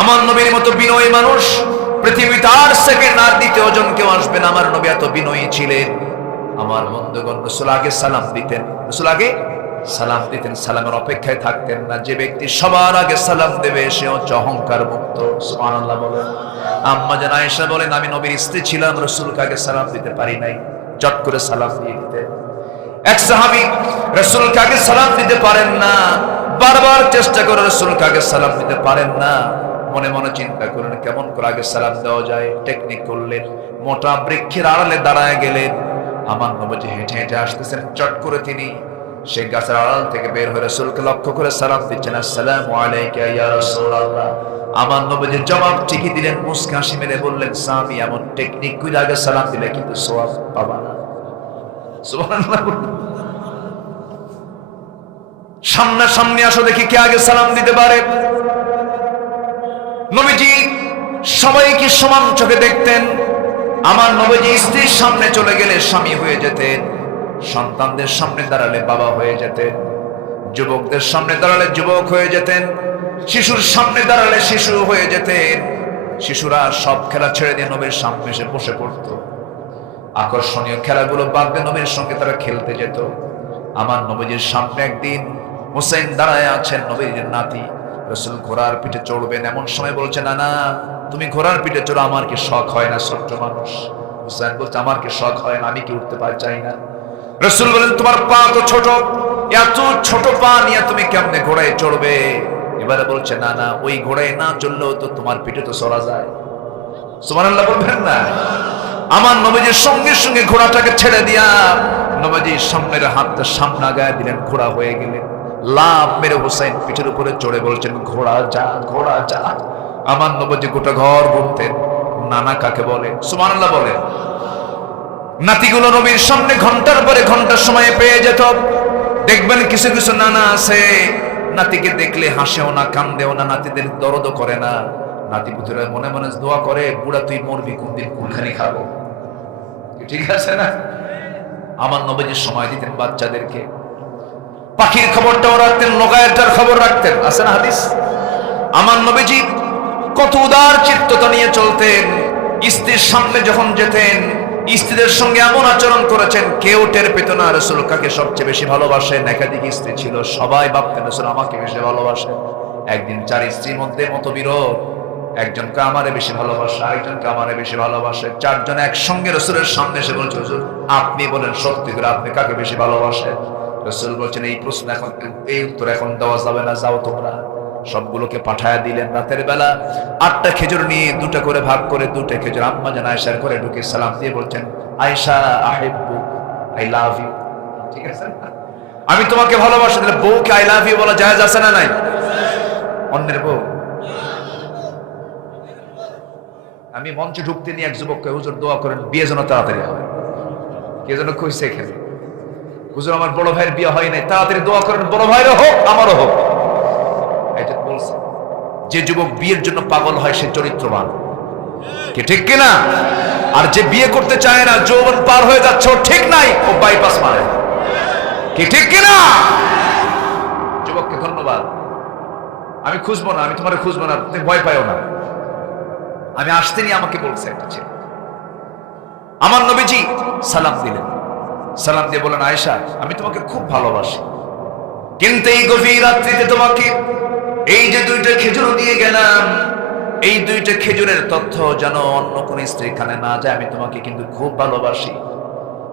আমার নবীর মতো বিনয়ী মানুষ পৃথিবীতে আর সেকেন্ড আর দ্বিতীয় জন কেউ আসবে না। আমার নবী এত বিনয়ী ছিলেন। আমার বন্ধুগণ, রাসূল আগে সালাম দিতেন, রাসূল আগে সালাম দিতেন, সালামের অপেক্ষায় থাকতেন না। যে ব্যক্তি সবার আগে সালাম দেবে সে হচ্ছে অহংকার মুক্ত। সুবহানাল্লাহ বলেন। আম্মা জান আয়েশা বলেন, আমি নবীর স্ত্রী ছিলাম, রাসূলকে আগে সালাম দিতে পারি নাই, চট করে সালাম দিয়ে দিতেন। এক সাহাবী রাসূলকে আগে সালাম দিতে পারেন না, বারবার চেষ্টা করে রাসূলকে আগে সালাম দিতে পারেন না। মনে মনে চিন্তা করলেন কেমন করে আগে সালাম দেওয়া যায়, টেকনিক করলেন। মোটা বৃক্ষের আড়ালে দাঁড়ায় গেলেন। আমার নবীজি হেঁটে হেঁটে আসতেছেন, চট করে তিনি সেই গাছের আড়াল থেকে বের হয়ে রাসূলকে লক্ষ্য করে সালাম দিচ্ছেন, আসসালামু আলাইকা ইয়া রাসূলুল্লাহ। আমার নবীজি জবাব ঠিকই দিলেন, মুস্কি হাসি মেরে বললেন, স্বামী এমন টেকনিক করে আগে সালাম দিলে কিন্তু সওয়াব পাবা না। সুবহানাল্লাহ। সামনাসামনি আসো, দেখি কে আগে সালাম দিতে পারে। নবীজি সবাইকে সমান চোখে দেখতেন। আমার নবীজি স্ত্রীর সামনে চলে গেলে স্বামী হয়ে যেতেন, সন্তানদের সামনে দাঁড়ালে বাবা হয়ে যেতেন, যুবকদের সামনে দাঁড়ালে যুবক হয়ে যেতেন, শিশুর সামনে দাঁড়ালে শিশু হয়ে যেতেন। শিশুরা সব খেলা ছেড়ে দিয়ে নবীর সামনে এসে বসে পড়ত। আকর্ষণীয় খেলাগুলো বাদ দিয়ে নবীর সঙ্গে তারা খেলতে যেত। আমার নবীজির সামনে একদিন হুসাইন দাঁড়ায় আছেন, নবীর নাতি। রাসূল ঘোড়ার পিঠে চড়বেন, এমন সময় বলছে, না না, তুমি ঘোড়ার পিঠে চড়ো, আমার কি শখ হয় না? ছোট্ট মানুষ হুসাইন বলছে, আমার কি শখ হয় না, আমি কি উঠতে চাই না। রাসূল বলেন, তোমার পা তো ছোট, এত ছোট পা নিয়ে তুমি কেমনে ঘোড়ায় চড়বে? এবারে বলছে, না না, ওই ঘোড়ায় না চললেও তো তোমার পিঠে তো চড়া যায়। সুবহানাল্লাহ বলবেন না? আমার নবীজির সঙ্গে সঙ্গে ঘোড়াটাকে ছেড়ে দিয়া নবীজির সামনের হাতটা সামনে আগায় দিলেন, ঘোড়া হয়ে গেলেন। লাভ মেরে হুসাইন পিঠের উপরে চড়ে বলছেন, ঘোড়া যা, ঘোড়া যা। আমার নবীজি গোটা ঘর ঘুরতেন। নানা কাকে বলে? সুবহানাল্লাহ বলেন। নাতিগুলো নবীর সামনে ঘন্টার পরে ঘন্টার সময় পেয়ে যেত। দেখবেন কিছু কিছু নানা আছে, নাতিকে দেখলে হাসেও না, কান্দেও না, নাতিদের দরদও করে না। নাতি পুত্ররা মনে মনে দোয়া করে, বুড়া তুই মরবি কোন দিন, কুলখানি খাবো। ঠিক আছে না? আমার নবীজি সময় দিতেন বাচ্চাদেরকে। পাখির খবরটাও রাখতেন, নগায়েরটার খবর রাখতেন, আছে না হাদিস? আমার নবীজি কত উদার চিত্ততা নিয়ে চলতেন। স্ত্রীর সামনে যখন যেতেন, স্ত্রীদের সঙ্গে এমন আচরণ করেছেন কেউ টের পেত না। রাসূল কাকে সবচেয়ে বেশি ভালোবাসেন? একাধিক স্ত্রী ছিল, সবাই ভাবতেন রাসূল আমাকে বেশি ভালোবাসেন। একদিন 4 স্ত্রীর মধ্যে মতবিরোধ, একজনকে আমারে বেশি ভালোবাসে, আরেকজনকে আমারে বেশি ভালোবাসে। 4 জন একসঙ্গে রাসূলের সামনে এসে বলছে, হুজুর আপনি বলেন সত্যি করে আপনি কাকে বেশি ভালোবাসেন? রাসূল বলছেন, এই প্রশ্ন এখন, এই উত্তর এখন দেওয়া যাবে না, যাও তোমরা। সবগুলোকে পাঠায়া দিলেন। রাতের বেলা 8টা খেজুর নিয়ে 2টা করে ভাগ করে 2টা খেজুর আম্মা জান আয়েশার ঘরে ঢুকে সালাম দিয়ে বলছেন, আয়েশা আহিব্বু, আই লাভ ইউ। ঠিক আছে, আমি তোমাকে ভালোবাসি। তাহলে বউকে আই লাভ ইউ বলা জায়েজ আছে না নাই? অন্যের বউ। আমি মঞ্চে ঢুকতে নিয়ে এক যুবককে, হুজুর দোয়া করেন বিয়ে যেন তাড়াতাড়ি হয়। কে যেন কইছে এখানে, হুজুর আমার বড় ভাইয়ের বিয়ে হয় নাই, তাড়াতাড়ি দোয়া করেন, বড় ভাইয়েরও হোক আমারও হোক। এটা বলছে। যে যুবক বিয়ের জন্য পাগল হয় সে চরিত্রবান, কি ঠিক কিনা? আর যে বিয়ে করতে চায় না, যৌবন পার হয়ে যাচ্ছে, ও ঠিক নাই, ও বাইপাস মারে, কি ঠিক কিনা? যুবককে ধন্যবাদ। আমি খুঁজবো না, আমি তোমার খুঁজবো না, তুমি ভয় পাইও না। আমি আসতে নিয়ে আমাকে বলছে একটা ছেলে। আমার নবীজি সালাম দিলেন, সালাম দিয়ে বলেন, আয়েশা আমি তোমাকে খুব ভালোবাসি, কিন্তু এই গভীর রাত্রিতে তোমাকে এই যে 2টা খেজুর দিয়ে গেলাম, এই 2টা খেজুরের তথ্য যেন অন্য কোন স্ত্রীর কানে না যায়, আমি তোমাকে কিন্তু খুব ভালোবাসি।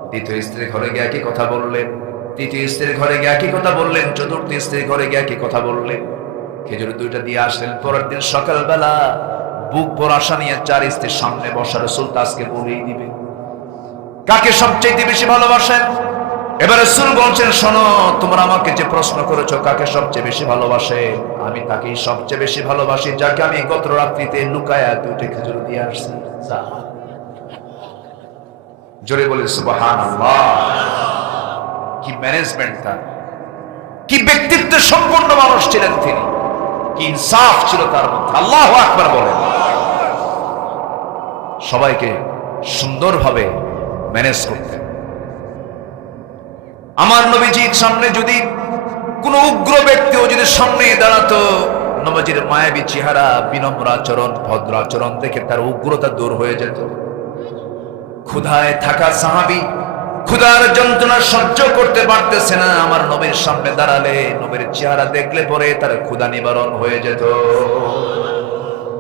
দ্বিতীয় স্ত্রীর ঘরে গিয়ে একই কথা বললেন, তৃতীয় স্ত্রীর ঘরে গিয়ে একই কথা বললেন, চতুর্থ স্ত্রীর ঘরে গিয়ে একই কথা বললেন। খেজুর 2টা দিয়ে আসলেন। পরের দিন সকালবেলা বুক ভরা আশা নিয়ে 4 স্ত্রীর সামনে বসা। রাসূল আজকে বলেই দিবে কাকে সবচেয়ে বেশি ভালোবাসেন। এবার রাসূল বলছেন, শোনো, তোমরা আমাকে যে প্রশ্ন করেছো কাকে সবচেয়ে বেশি ভালোবাসে, আমি তাকেই সবচেয়ে বেশি ভালোবাসি যাকে আমি গত রাত্রিতে লুকায়া 2টা খেজুর দিয়ে আসছি। জোরে বলে সুবহানাল্লাহ। কি ম্যানেজমেন্ট তার, কি ব্যক্তিত্ব সম্পন্ন মানুষ ছিলেন তিনি, কি ইনসাফ ছিল তার মধ্যে। আল্লাহু আকবার বলেন। সবাইকে সুন্দরভাবে ম্যানেজ করতেন। আমার নবীজির সামনে যদি কোন উগ্র ব্যক্তিও যদি সামনে দাঁড়াতো, নবীজির মায়াবী চেহারা, বিনম্র আচরণ, ভদ্র আচরণ দেখে তার উগ্রতা দূর হয়ে যেত। ক্ষুধায় থাকা সাহাবী ক্ষুধার যন্ত্রণা সহ্য করতে পারতেছে না, আমার নবীর সামনে দাঁড়ালে নবীর চেহারা দেখলে পরে তার ক্ষুধা নিবারণ হয়ে যেত।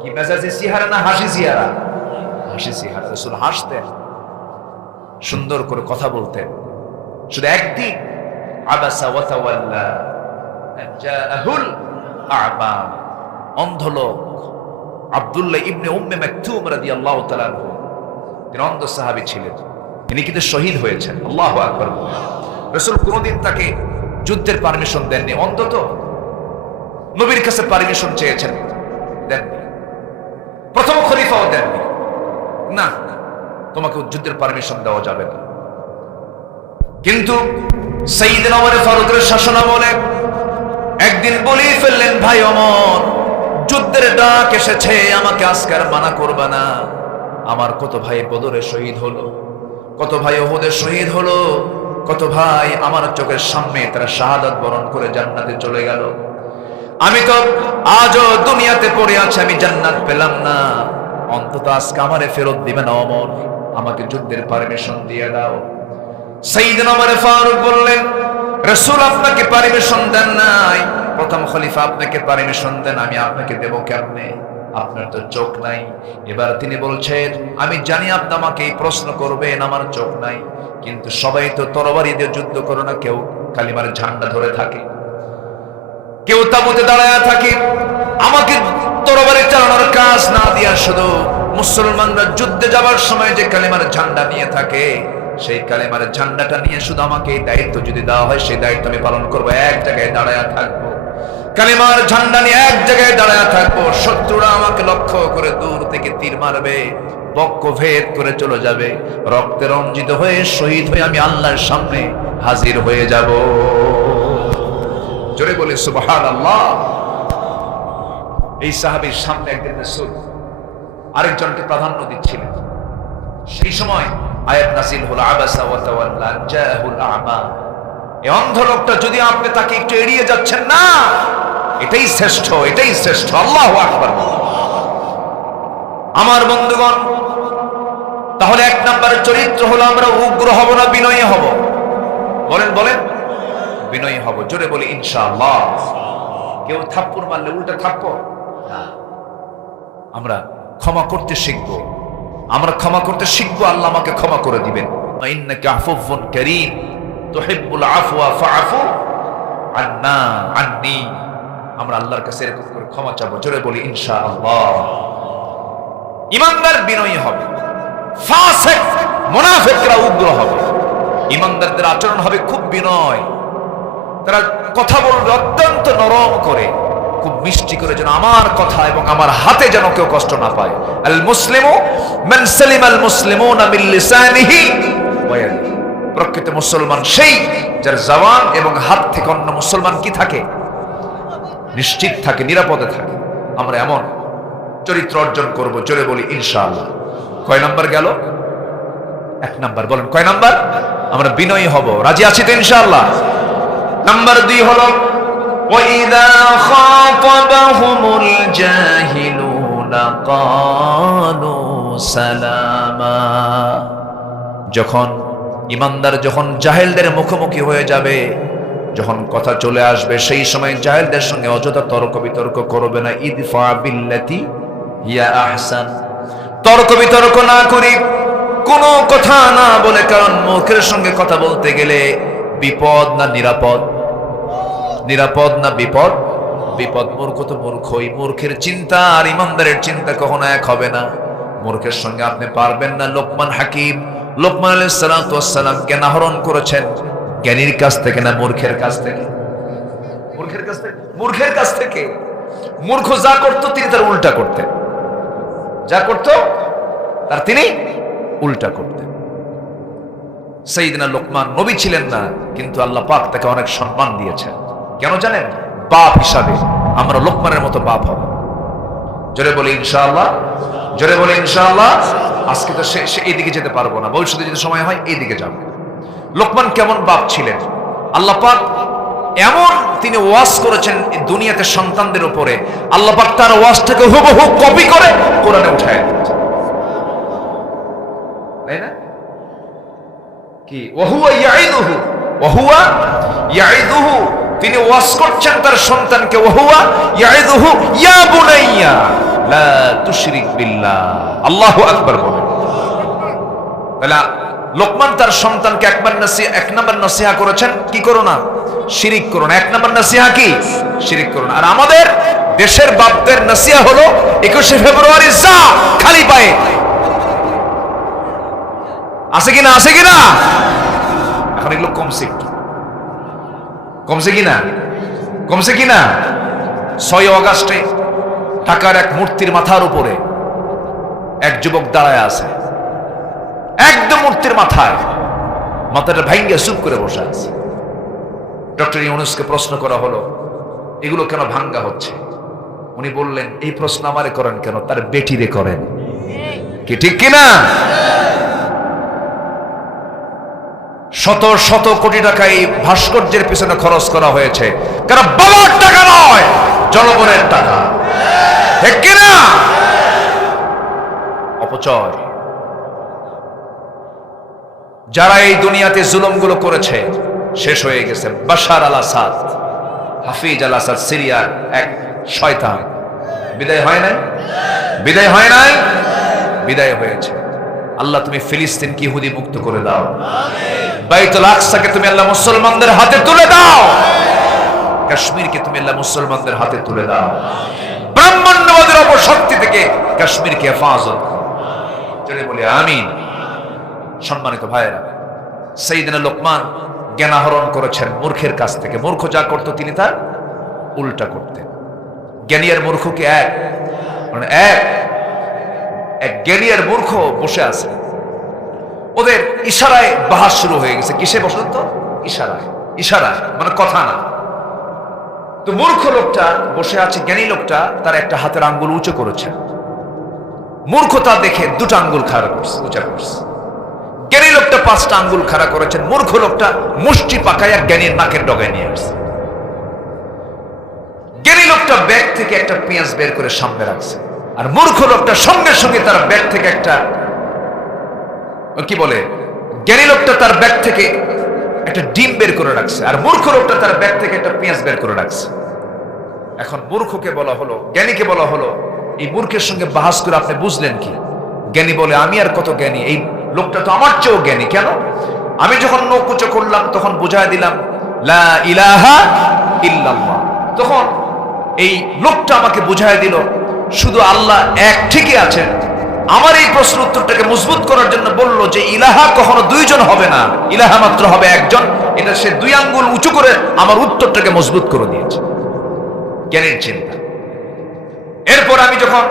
কি মেজাজে চেহারা না হাসি চেহারা? হাসি চেহারা। রাসূল হাসতেন, সুন্দর করে কথা বলতেন। শুধু একদিন আবাসা ওয়া তাওয়াল্লা জাআহুল আ'মা, অন্ধ লোক আব্দুল্লাহ ইবনে উম্মে মাকতুম রাদিয়াল্লাহু তাআলা আনহু, তিনি অন্ধ সাহাবী ছিলেন, তিনি কিন্তু শহীদ হয়েছেন। আল্লাহু আকবার। রাসূল কোনদিন তাকে যুদ্ধের পারমিশন দেননি, অন্ধ তো, নবীর কাছে পারমিশন চেয়েছেন, দেননি। প্রথম খলিফাও দেননি, না তোমাকে যুদ্ধের পারমিশন দেওয়া যাবে না। কিন্তু সাইয়েদনা ওমর ফারুকের শাসনামলে একদিন বলেই ফেললেন, ভাই ওমর, যুদ্ধের ডাক এসেছে, আমাকে আজকে আর মানা করবে না। আমার কত ভাই বদরে শহীদ হলো, কত ভাই উহুদে শহীদ হলো, কত ভাই আমার চোখের সামনে তারা শাহাদাত বরণ করে জান্নাতে চলে গেল। আমি তো আজও দুনিয়াতে পড়ে আছি, আমি জান্নাত পেলাম না। অন্তত আজকে আমারে ফেরত দিবে না ওমর, আমাকে যুদ্ধের পারমিশন দিয়ে দাও। সাইয়েদনা ওমর ফারুক বললেন, রাসূল আপনাকে পারমিশন দেন নাই, প্রথম খলিফা আপনাকে পারমিশন দেন, আমি আপনাকে দেব কেমনে? আপনার তো চোখ নাই। এবার তিনি বলছেন, আমি জানি আপনি আমাকে এই প্রশ্ন করবেন, আমার চোখ নাই, কিন্তু সবাই তো তরবারি দিয়ে যুদ্ধ করে না, কেউ কালিমার ঝান্ডা ধরে থাকে, কেউ তাবুতে দাঁড়ায় থাকে। আমাকে তরবারি চালানোর কাজ না দিয়া শুধু মুসলমানরা যুদ্ধে যাবার সময় যে কালিমার ঝান্ডা নিয়ে থাকে, সেই কালিমার ঝান্ডাটা নিয়ে শুধু আমাকে এই দায়িত্ব যদি দেওয়া হয়, সেই দায়িত্ব আমি পালন করবো। এক জায়গায় দাঁড়ায় থাকবো, কালিমার ঝান্ডা নিয়ে এক জায়গায় দাঁড়ায় থাকবো। শত্রুরা আমাকে লক্ষ্য করে দূর থেকে তীর মারবে, বক্ষ ভেদ করে চলে যাবে, রক্তে রঞ্জিত হয়ে শহীদ হয়ে আমি আল্লাহর সামনে হাজির হয়ে যাব। জোরে বলে সুবহানাল্লাহ। এই সাহাবীর সামনে একদিন রাসূল আরেকজনকে প্রাধান্য দিচ্ছিলেন। সেই সময় আয়াত নাযিল হলো, আবাসা ওয়া তাওয়াল্লা জাআহুল আ'মা। এই অন্ধ লোকটা যদি আপনি তাকে একটু এড়িয়ে যাচ্ছেন না, এটাই শ্রেষ্ঠ, এটাই শ্রেষ্ঠ। আল্লাহু আকবার। আমার বন্ধুগণ, তাহলে এক নাম্বার চরিত্র হলো আমরা উগ্র হব না, বিনয়ী হব? বলেন বলেন, বিনয়ী হব। জোরে বলি ইনশাআল্লাহ। কেউ থাপ্পড় মারলে উল্টা থাপ্পড়, আমরা ক্ষমা করতে শিখবো, আমরা ক্ষমা করতে শিখবো, আল্লাহ আমাকে ক্ষমা করে দিবেন। ইন্নাকা আফুউন কারীম তুহিব্বুল আফওয়া ফাআফু আন্না আন্নী। আমরা আল্লাহর কাছে এরকম করে ক্ষমা চাবো। জোরে বলি ইনশাআল্লাহ। ঈমানদার বিনয়ী হবে, ফাসিক মুনাফিকরা উগ্র হবে। ঈমানদারদের আচরণ হবে খুব বিনয়, তারা কথা বলবে অত্যন্ত নরম করে, খুব মিষ্টি করে, যেন আমার কথা এবং আমার হাতে যেন কেউ কষ্ট না পায়। আল মুসলিমু মান সালিমাল মুসলিমুনা মিন লিসানিহি ওয়া ইয়াদিহি। প্রকৃত মুসলমান সেই যার জবান এবং হাত থেকে অন্য মুসলমান কি থাকে? নিশ্চিত থাকে, নিরাপদে থাকে। আমরা এমন চরিত্র অর্জন করব। জোরে বলি ইনশাআল্লাহ। কয় নাম্বার গেল? এক নাম্বার। বলেন কয় নাম্বার? আমরা বিনয়ী হব। রাজি আছি তো ইনশাআল্লাহ? নাম্বার 2 হলো ওয়াইদা খাতাবাহুমুল জাহিলুনা ক্বালু সালামা। যখন ঈমানদার যখন জাহেলদের মুখোমুখি হয়ে যাবে, যখন কথা চলে আসবে, সেই সময় জাহেলদের সঙ্গে অযথা তর্ক বিতর্ক করবে না। ইদফা বিল্লাতি হিয়া আহসান। তর্ক বিতর্ক না করি, কোনো কথা না বলে, কারণ মুখের সঙ্গে কথা বলতে গেলে বিপদ না নিরাপদ? নিরাপদ না বিপদ? বিপদ। মূর্খ তো মূর্খই। মূর্খের চিন্তা আর ঈমানদারের চিন্তা কখনো এক হবে না। মূর্খের সঙ্গে আপনি পারবেন না। লোকমান হাকিম, লোকমান আলাইহিস সালাতু ওয়াস সালাম জ্ঞান আহরণ করেছেন জ্ঞানীর কাছ থেকে না মূর্খের কাছ থেকে? মূর্খের কাছ থেকে। মূর্খের কাছ থেকে। মূর্খ যা করত তিনি তার উল্টা করতেন, যা করত তার তিনি উল্টা করতেন। সাইয়েদনা লোকমান নবী ছিলেন না, কিন্তু আল্লাহ পাক তাকে অনেক সম্মান দিয়েছেন। কেন জানেন? বাপ হিসাবে আমরা লোকমানের মতো বাপ হব। জোরে বলি ইনশাআল্লাহ। জোরে বলি ইনশাআল্লাহ। আজকে তো সে এইদিকে যেতে পারবো না, ভবিষ্যতে যদি সময় হয় এইদিকে যাব। লোকমান কেমন বাপ ছিলেন? আল্লাহ পাক এমন তিনি ওয়াজ করেছেন দুনিয়াতে সন্তানদের উপরে, আল্লাহ পাক তার ওয়াজটাকে হুবহু কপি করে কোরআনে উঠায় দিয়েছেন, তাই না? কি ওয়াহুয়া ইয়াইদুহু, ওয়াহুয়া ইয়াইদুহু, তিনি ওয়াজ করছেন তার সন্তানকে, ওয়াহুয়া ইয়াইদুহু ইয়া বুনাইয়া লা তুশরিক বিল্লাহ, আল্লাহু আকবার বলেন। তাহলে লোকমান তার সন্তানকে এক নম্বর নসিহা করেছেন, কি করো না, শিরিক করো না। এক নম্বর নসিহা কি, শিরিক করো না। আর আমাদের দেশের বাপদের নসিহা হলো 21শে ফেব্রুয়ারি যা খালি পায়ে, আছে কিনা, আছে কিনা? এখন এগুলো কমছে একটু, কমছে কিনা, কমছে কিনা? 6 আগস্টে ঢাকার এক মূর্তির মাথার উপরে এক যুবক দাঁড়ায় আছে, একদম মূর্তির মাথায়, মাথাটা ভাঙ্গে চুপ করে বসে আছে। ডক্টর ইউনূসকে প্রশ্ন করা হলো এগুলো কেন ভাঙ্গা হচ্ছে? উনি বললেন এই প্রশ্ন আমারে করেন কেন, তার বেটিরে করেন। কি ঠিক কিনা? শত শত কোটি টাকা এই ভাস্কর্যের পিছনে খরচ করা হয়েছে, কারণ বাবার টাকা নয়, জনগণের টাকা, ঠিক কিনা? অপচয়। যারা এই দুনিয়াতে জুলুমগুলো করেছে শেষ হয়ে গেছে। বাশার আল আসাদ, হাফিজ আল আসাদ, সিরিয়ার এক শয়তান, বিদায় হয় নাই, বিদায় হয় নাই, বিদায় হয়েছে। আল্লাহ তুমি ফিলিস্তিনকে ইহুদি মুক্ত করে দাও, বাইতুল আকসাকে তুমি আল্লাহ মুসলমানদের হাতে তুলে দাও, কাশ্মীরকে তুমি আল্লাহ মুসলমানদের হাতে তুলে দাও, ব্রাহ্মণ্যবাদের অপশক্তি থেকে কাশ্মীরকে হেফাজত চলে বলে আমিন। সম্মানিত ভাইয়েরা, সাইয়েদনা লোকমান জ্ঞান আহরণ করেছেন মূর্খের কাছ থেকে। মূর্খ যা করত তিনি তার উল্টা করতেন। জ্ঞানী আর মূর্খকে এক, মানে এক জ্ঞানী আর মূর্খ বসে আছে, ওদের ইশারায় বাহাস শুরু হয়ে গেছে। কিসে বসে তো? ইশারায়, ইশারায় মানে কথা না। তো মূর্খ লোকটা বসে আছে, জ্ঞানী লোকটা তার একটা হাতের আঙ্গুল উঁচু করেছে। মূর্খতা দেখে দুটো আঙ্গুল খাড়া করছে, উঁচা করছে। জ্ঞানী লোকটা 5টা আঙ্গুল খাড়া করেছেন, মূর্খ লোকটা মুষ্টি পাকায় জ্ঞানীর নাকের ডগায় নিয়ে আসছে। জ্ঞানী লোকটা ব্যাগ থেকে একটা পেঁয়াজ বের করে সামনে রাখছে, আর মূর্খ লোকটা সঙ্গে সঙ্গে তার ব্যাগ থেকে একটা, কি বলে, জ্ঞানী লোকটা তার ব্যাগ থেকে একটা ডিম বের করে রাখছে, আর মূর্খ লোকটা তার ব্যাগ থেকে একটা পেঁয়াজ বের করে রাখছে। এখন মূর্খকে বলা হলো, জ্ঞানীকে বলা হলো, এই মূর্খের সঙ্গে বাহাস করে আপনি বুঝলেন কি? জ্ঞানী বলে আমি আর কত জ্ঞানী, এই লোকটা তো আমার চেয়েও জ্ঞানী। কেন? আমি যখন নখ উঁচু করলাম তখন বুঝাই দিলাম লা ইলাহা ইল্লাল্লাহ, তখন এই লোকটা আমাকে বুঝাই দিল শুধু আল্লাহ এক, ঠিকই আছেন। আমার এই প্রশ্ন উত্তরটাকে মজবুত করার জন্য বলল যে ইলাহা কখনো 2 জন হবে না, ইলাহা মাত্র হবে একজন। এটা সে 2 আঙ্গুল উঁচু করে আমার উত্তরটাকে মজবুত করে দিয়েছে। জ্ঞানের চিন্তা। এরপর আমি যখন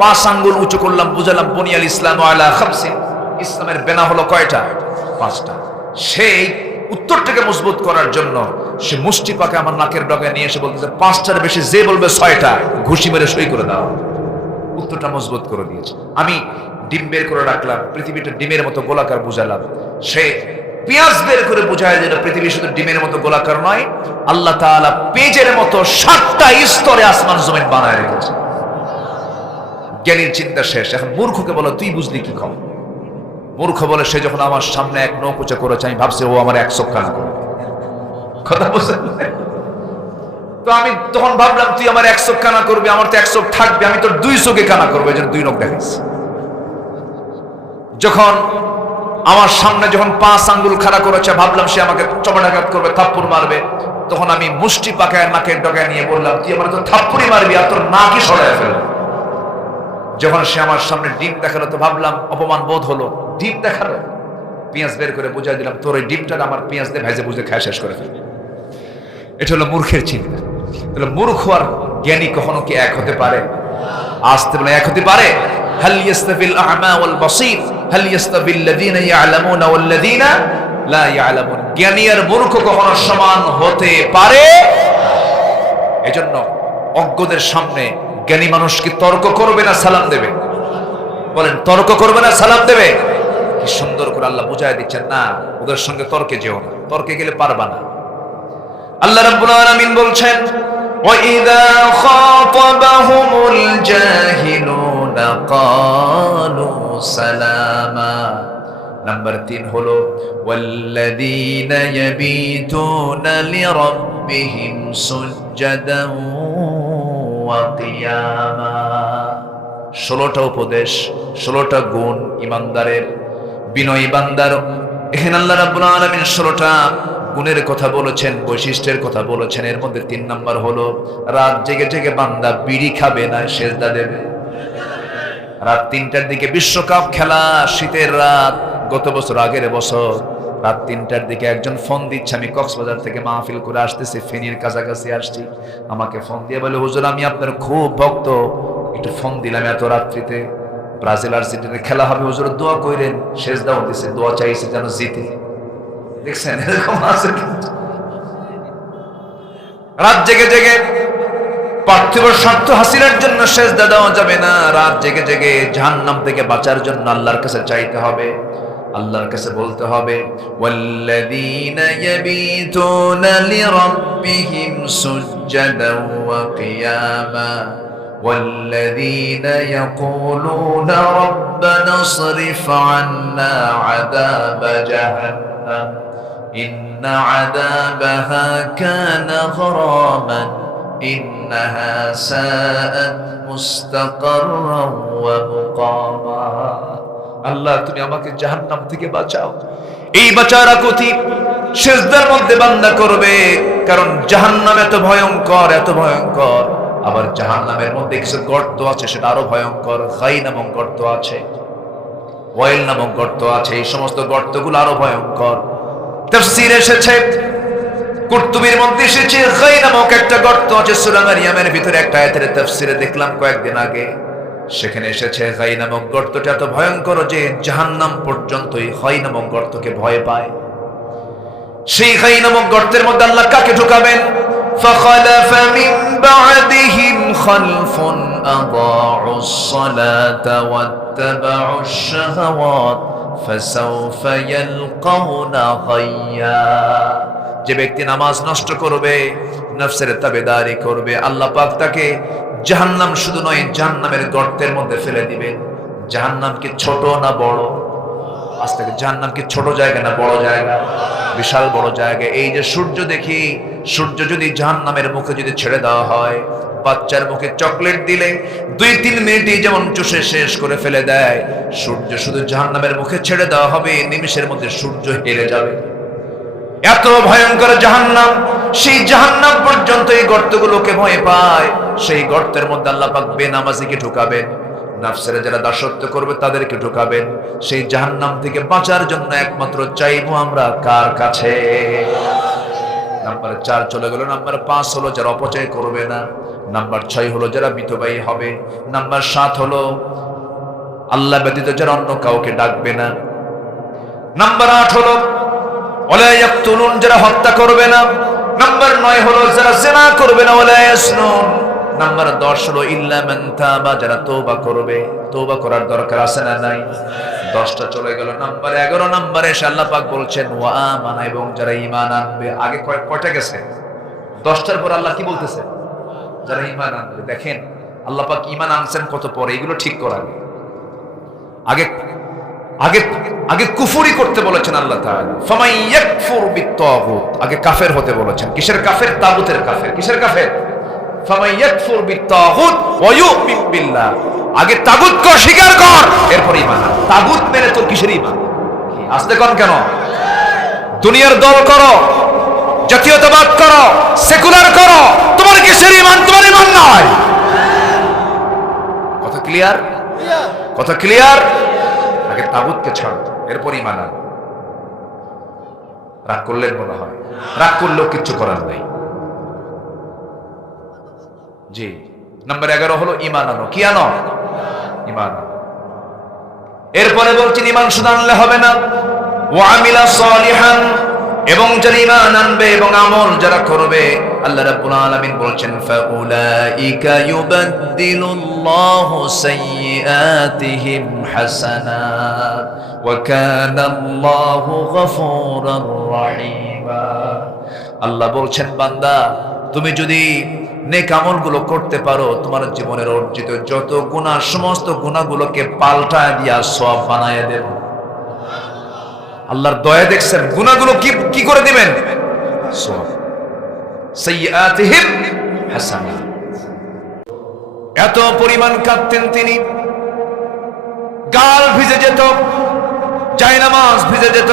5 আঙ্গুল উঁচু করলাম, বুঝালাম বুনিয়াল ইসলাম আলা খামসিন, ইসলামের বেনা হলো কয়টা? 5টা। সেই উত্তরটাকে মজবুত করার জন্য সে মুষ্টি পাকে আমার নাকের ডগায় নিয়ে এসে বলতেছে 5টার বেশি যে বলবে 6টা ঘুষি মেরে সই করে দাও। উত্তরটা মজবুত করে দিয়েছে। আমি ডিম বের করে রাখলাম, পৃথিবীটা ডিমের মতো গোলাকার বুঝালাম। সে পেঁয়াজ বের করে বুঝায় যে পৃথিবী শুধু ডিমের মতো গোলাকার নয়, আল্লাহ তাআলা পেজের মতো 7টা স্তরে আসমান জমিন বানায় রেখেছে। জ্ঞানীর চিন্তা শেষ। এখন মূর্খকে বলো তুই বুঝলি কি কম? মূর্খ বলে সে যখন আমার সামনে এক নখ উঁচু করেছে আমি ভাবছি ও আমার 1 চোখ কানা করবে। কথা বুঝলেন? তো আমি তখন ভাবলাম তুই আমার 1 চোখ কানা করবি, আমার তো 1 চোখ থাকবে, আমি তোর 2 চোখে কানা করবো, এই জন্য 2 নখ দেখাচ্ছি। যখন আমার সামনে যখন 5 আঙ্গুল খাড়া করেছে ভাবলাম সে আমাকে চপেটাঘাত করবে, থাপ্পড় মারবে, তখন আমি মুষ্টি পাকায় নাকের ডগায় নিয়ে বললাম তুই আমার তো থাপ্পড়ই মারবি আর তোর নাকই সরায় ফেলবে। যখন সে আমার সামনে ডিম দেখালো তো ভাবলাম অপমান বোধ হলো, ডিম দেখালো, পেঁয়াজ বের করে বুঝাই দিলাম তোর এই ডিমটা আমার পেঁয়াজ দিয়ে ভেজে বুঝে খায় শেষ করে ফেলবে। এটা হলো মূর্খের চিন্তা। তাহলে মূর্খ আর জ্ঞানী কখনো কি এক হতে পারে? আসতে বলে এক হতে পারে? হাল ইয়াস্তাবিল আ'মা ওয়াল বাসীর, হাল ইয়াস্তাবিল লাযীনা ইয়া'লামুনা ওয়াল লাযীনা লা ইয়া'লামুন। জ্ঞানী আর মূর্খ কখনো সমান হতে পারে? এজন্য অজ্ঞদের সামনে জ্ঞানী মানুষ কি তর্ক করবে না সালাম দেবে? বলেন, তর্ক করবে না সালাম দেবে? কি সুন্দর করে আল্লাহ বুঝায় দিচ্ছেন, না ওদের সঙ্গে তর্কে যেও না, তর্কে গেলে পারবা না। আল্লাহ রাব্বুল আলামিন বলছেন وَإِذَا خَاطَبَهُمُ الْجَاهِلُونَ قَالُوا سَلَامًا। নাম্বার 3 হলো وَالَّذِينَ يَبِيتُونَ لِرَبِّهِمْ سُجَّدًا وَقِيَامًا। 16টা উপদেশ, 16টা গুণ ইমানদারের, বিনয়ী বান্দার। এখানে আল্লাহ রাব্বুল আলামিন 16টা গুণের কথা বলেছেন, বৈশিষ্ট্যের কথা বলেছেন। এর মধ্যে 3 নাম্বার হলো রাত জেগে জেগে বান্দা বিড়ি খাবে না, সেজদা দেবে। রাত 3টার দিকে বিশ্বকাপ খেলা, শীতের রাত, গত বছর আগের বছর রাত 3টার দিকে একজন ফোন দিচ্ছে, আমি কক্সবাজার থেকে মাহফিল করে আসতেছি, ফেনীর কাছাকাছি আসছি। আমাকে ফোন দিয়ে বলে, হুজুর আমি আপনার খুব ভক্ত, একটু ফোন দিলাম এত রাত্রিতে, ব্রাজিল আর্জেন্টিনার খেলা হবে, হুজুর দোয়া কইরেন। সেজদাও দিছে, দোয়া চাইছে যেন জিতে। দেখছেন এরকম আছে কিন্তু। রাত জেগে জেগে পার্থিব স্বার্থ হাসিলের জন্য সেজদা দেওয়া যাবে না। রাত জেগে জেগে জাহান্নাম থেকে বাঁচার জন্য আল্লাহর কাছে চাইতে হবে, আল্লাহর কাছে বলতে হবে ওয়াল্লাযীনা ইয়াবিতুনা লিরাব্বিহিম সুজদান ওয়া কিয়ামা ওয়াল্লাযীনা ইয়াকুলুনা রাব্বানা ইসরিফ আন্না আযাবা জাহান্নাম ইন্না আযাবাহা কানা গরামান ইন্নাহা সাআত মুস্তাকাররান ওয়া মুকামা। আল্লাহ তুমি আমাকে জাহান্নাম থেকে বাঁচাও। এই বাঁচার আকুতি সিজদার মধ্যে বান্দা করবে, কারণ জাহান্নাম এত ভয়ঙ্কর, এত ভয়ঙ্কর। আবার জাহান্নামের মধ্যে কিছু গর্ত আছে, সেটা আরো ভয়ঙ্কর। খাই নামক গর্ত আছে, ওয়াইল নামক গর্ত আছে। এই সমস্ত গর্তগুলো আরো ভয়ঙ্কর। তাফসীরে এসেছে, কুরতুবীর মধ্যে এসেছে, খাই নামক একটা গর্ত আছে সূরা মারইয়ামের ভিতরে। একটা আয়াতের তাফসীরে দেখলাম কয়েকদিন আগে, সেখানে এসেছে খাই নামক গর্তটা এত ভয়ঙ্কর যে জাহান্নাম পর্যন্তই খাই নামক গর্তকে ভয় পায়। সেই খাই নামক গর্তের মধ্যে আল্লাহ কাকে ঢুকাবেন? فخلف من بعدهم خلف أضاعوا الصلاة واتبعوا الشهوات فسوف يلقون غيا। যে ব্যক্তি নামাজ নষ্ট করবে, নফসের তাবেদারি করবে, আল্লাহ পাক তাকে জাহান্নাম শুধু নয় জাহান্নামের গর্তের মধ্যে ফেলে দিবেন। জাহান্নাম কি ছোট না বড়? আজ থেকে জাহান্নাম কি ছোট জায়গা না বড় জায়গা? বিশাল বড় জায়গা। এই যে সূর্য দেখি, সূর্য যদি জাহান্নামের মুখে যদি ছেড়ে দেওয়া হয়, বাচ্চার মুখে চকলেট দিলে 2-3 মিনিটেই যেমন চুষে শেষ করে ফেলে দেয়, সূর্য শুধু জাহান্নামের মুখে ছেড়ে দেওয়া হবে, নিমিষের মধ্যে সূর্য হেরে যাবে। এত ভয়ঙ্কর জাহান্নাম। সেই জাহান্নাম পর্যন্ত এই গর্তগুলোকে ভয় পায়। সেই গর্তের মধ্যে আল্লাহ পাক বেনামাজিকে ঢুকাবেন, নফসের যারা দাসত্ব করবে তাদেরকে ঢুকাবেন। সেই জাহান্নাম থেকে বাঁচার জন্য একমাত্র চাইবো আমরা কার কাছে? নাম্বার 4 চলে গেল। নাম্বার 5 হলো যারা অপচয় করবে না। নাম্বার 6 হলো যারা মিতব্যয়ী হবে। নাম্বার 7 হলো আল্লাহ ব্যতীত যারা অন্য কাউকে ডাকবে না। নাম্বার 8 হলো ওয়ালা ইয়াকতুলুন, যারা হত্যা করবে না। নাম্বার 9 হলো যারা জিনা করবে না, ওয়ালা ইয়াসনুন। নাম্বার 10 হলো ইল্লা মান তাবা, যারা তওবা করবে। তওবা করার দরকার আছে না নাই? 10টা চলে গেল। নাম্বার 11 নম্বরে আল্লাহ পাক বলছেন ওয়া আমানা, এবং যারা ঈমান আনবে। আগে কয়টা গেছে? 10টার পর আল্লাহ কি বলতেছে? যারা ঈমান আনবে। দেখেন আল্লাহ পাক ঈমান আনছেন কত পরে, এগুলো ঠিক করার আগে আগে আগে কুফরি করতে বলেছেন আল্লাহ তাআলা। ফামান ইয়াকফুর বিত-তাগুত, আগে কাফের হতে বলেছেন। কিসের কাফের? তাগুতের কাফের। কিসের কাফের? ফামান ইয়াকফুর বিত-তাগুত ওয়া ইউমিন বিল্লাহ, আগে তাগুতকে অস্বীকার কর, এরপর ঈমান আন। তাগুত মেনে তোর কিসের ঈমান? আসতে কোন কেন? দুনিয়ার দল করো, জাতীয়তাবাদ করো, সেকুলার করো, তোমার কিসের ঈমান? তোমার ঈমান নয়। কথা ক্লিয়ার? কথা ক্লিয়ার? আগে তাগুতকে ছাড়ো, এরপর ঈমান আনো। রাগ করলেন মনে হয়? রাগ করলেও কিচ্ছু করার নাই। জি, নাম্বার 11 হলো ঈমান আনো। কি আনো? ঈমান। এরপরে বলছেন ঈমান শুধু আনলে হবে না, ওয়া আমিলা সালিহান, এবং যারা ঈমান আনবে এবং আমল যারা করবে, আল্লাহ রাব্বুল আলামিন বলছেন ফাউলাইকা ইউবাদদিলুল্লাহু সাইয়্যাতিহিম হাসানাত ওয়া কানাল্লাহু গফুরার রাহিমা। আল্লাহ বলছেন বান্দা তুমি যদি নেক আমলগুলো করতে পারো তোমার জীবনের অর্জিত যত গুনাহ সমস্ত গুনাহগুলোকে পাল্টায় দিয়া সওয়াব বানায় দেব। আল্লাহর দয়া দেখছেন গুনাহগুলো কি করে দিবেন সওয়াব সাইয়্যাতিহিম হাসানাত। এত পরিমাণ কাঁদতেন তিনি, গাল ভিজে যেত, জায়নামাজ ভিজে যেত।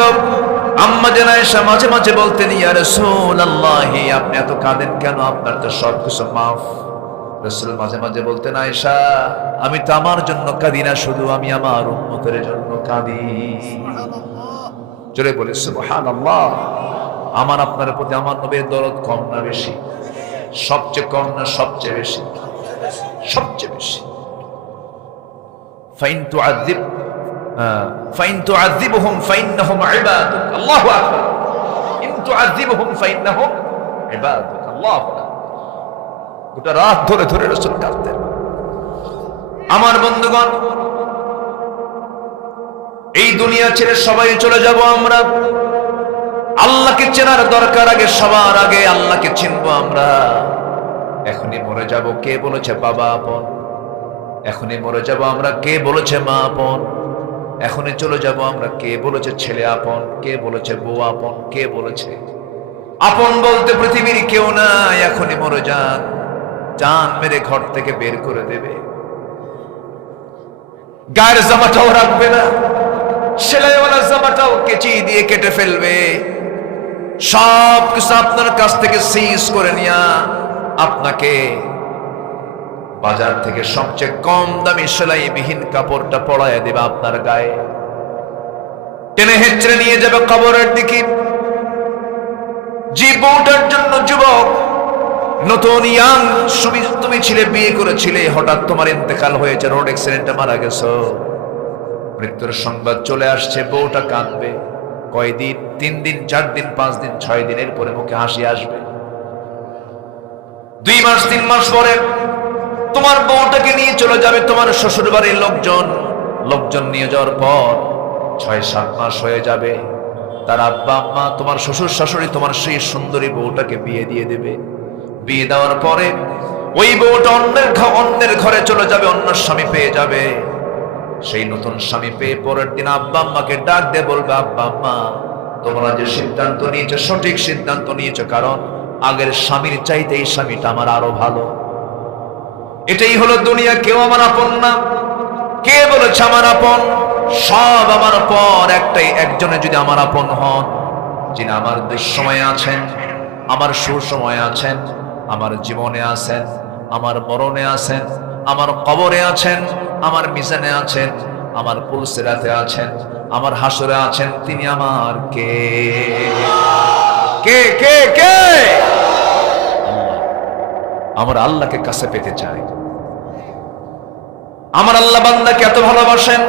আম্মা জান আয়েশা মাঝে মাঝে বলতেন ইয়া রাসূলুল্লাহ আপনি এত কাঁদেন কেন, আপনার তো সবকিছু মাফ। রাসূল মাঝে মাঝে বলতেন আয়েশা আমি তো আমার জন্য কাঁদি না, শুধু আমি আমার উম্মতের জন্য কাঁদি। জোরে বলে সুবহানাল্লাহ। আমার আপনার প্রতি আমার নবীর দরদ কম না বেশি? সবচেয়ে কম না সবচেয়ে বেশি? সবচেয়ে বেশি। ফাইন তুআযিবহুম ফাইন্নাহুম ইবাদুক। আল্লাহু আকবার। ইন তুআযিবহুম ফাইন্নাহুম ইবাদুক। আল্লাহু আকবার। গোটা রাত ধরে ধরে রাসূল কাঁদতেন। আমার বন্ধুগণ, এই দুনিয়া ছেড়ে সবাই চলে যাব আমরা। আল্লাহকে চেনার দরকার, আগে সবার আগে আল্লাহকে চিনবো আমরা। এখনই মরে যাব, কে বলেছে বাবা আপন? এখনই মরে যাব আমরা, কে বলেছে মা আপন? এখনই চলে যাব আমরা, কে বলেছে ছেলে আপন? কে বলেছে বউ আপন? কে বলেছে আপন বলতে পৃথিবীর কেউ নাই। এখনই মরে যান, জান মেরে ঘর থেকে বের করে দেবে। গায়ের জামাটাও রাখবে না, সেলাইওয়ালা জামাটাও কেচি দিয়ে কেটে ফেলবে। সব কিছু আপনার কাছ থেকে সিজ করে নিয়া আপনাকে বাজার থেকে সবচেয়ে কম দামি সেলাইবিহীন কাপড়টা পরায় দেবে আপনার গায়ে, টেনে হেঁচড়ে নিয়ে যাবে কবরের দিকে। যে বউটার জন্য যুবক নতুন ইয়াং তুমি ছিলে, বিয়ে করেছিলে, হঠাৎ তোমার ইন্তেকাল হয়েছে, রোড অ্যাক্সিডেন্টে মারা গেছো, মৃত্যুর সংবাদ চলে আসছে, বউটা কাঁদবে। কয়দিন? 3 দিন, 4 দিন, 5 দিন, 6 দিনের পরে মুখে হাসি আসবে। 2 মাস 3 মাস পরে তোমার বউটাকে নিয়ে চলে যাবে তোমার শ্বশুর বাড়ির লোকজন নিয়ে যাওয়ার পর 6-7 মাস হয়ে যাবে। তার আব্বা আম্মা, তোমার শ্বশুর শাশুড়ি তোমার সেই সুন্দরী বউটাকে বিয়ে দিয়ে দেবে। বিয়ে দেওয়ার পরে ওই বউটা অন্যের ঘরে চলে যাবে, অন্য স্বামী পেয়ে যাবে। সেই নতুন স্বামী পেয়ে পরের দিন আব্বা আম্মাকে ডাক দিয়ে বলবে আব্বা আম্মা তোমরা যে সিদ্ধান্ত নিয়েছো সঠিক সিদ্ধান্ত নিয়েছো, কারণ আগের স্বামীর চাইতে এই স্বামীটা আমার আরো ভালো। এটাই হলো দুনিয়া। কেউ আমার আপন না। কে বলেছে আমার আপন? সব আমার পর। একজনে যদি আমার আপন হন, যিনি আমার দুঃসময়ে আছেন, আমার সুসময়ে আছেন, আমার জীবনে আছেন, আমার মরণে আছেন, আমার কবরে আছেন, আমার মিজানে আছেন, আমার পুলসিরাতে আছেন, আমার হাসরে আছেন, তিনি আমার কে কে কে কে আমার আল্লাহকে কাছে পেতে চাই। আমার আল্লাহ বান্দাকে এত ভালোবাসেন।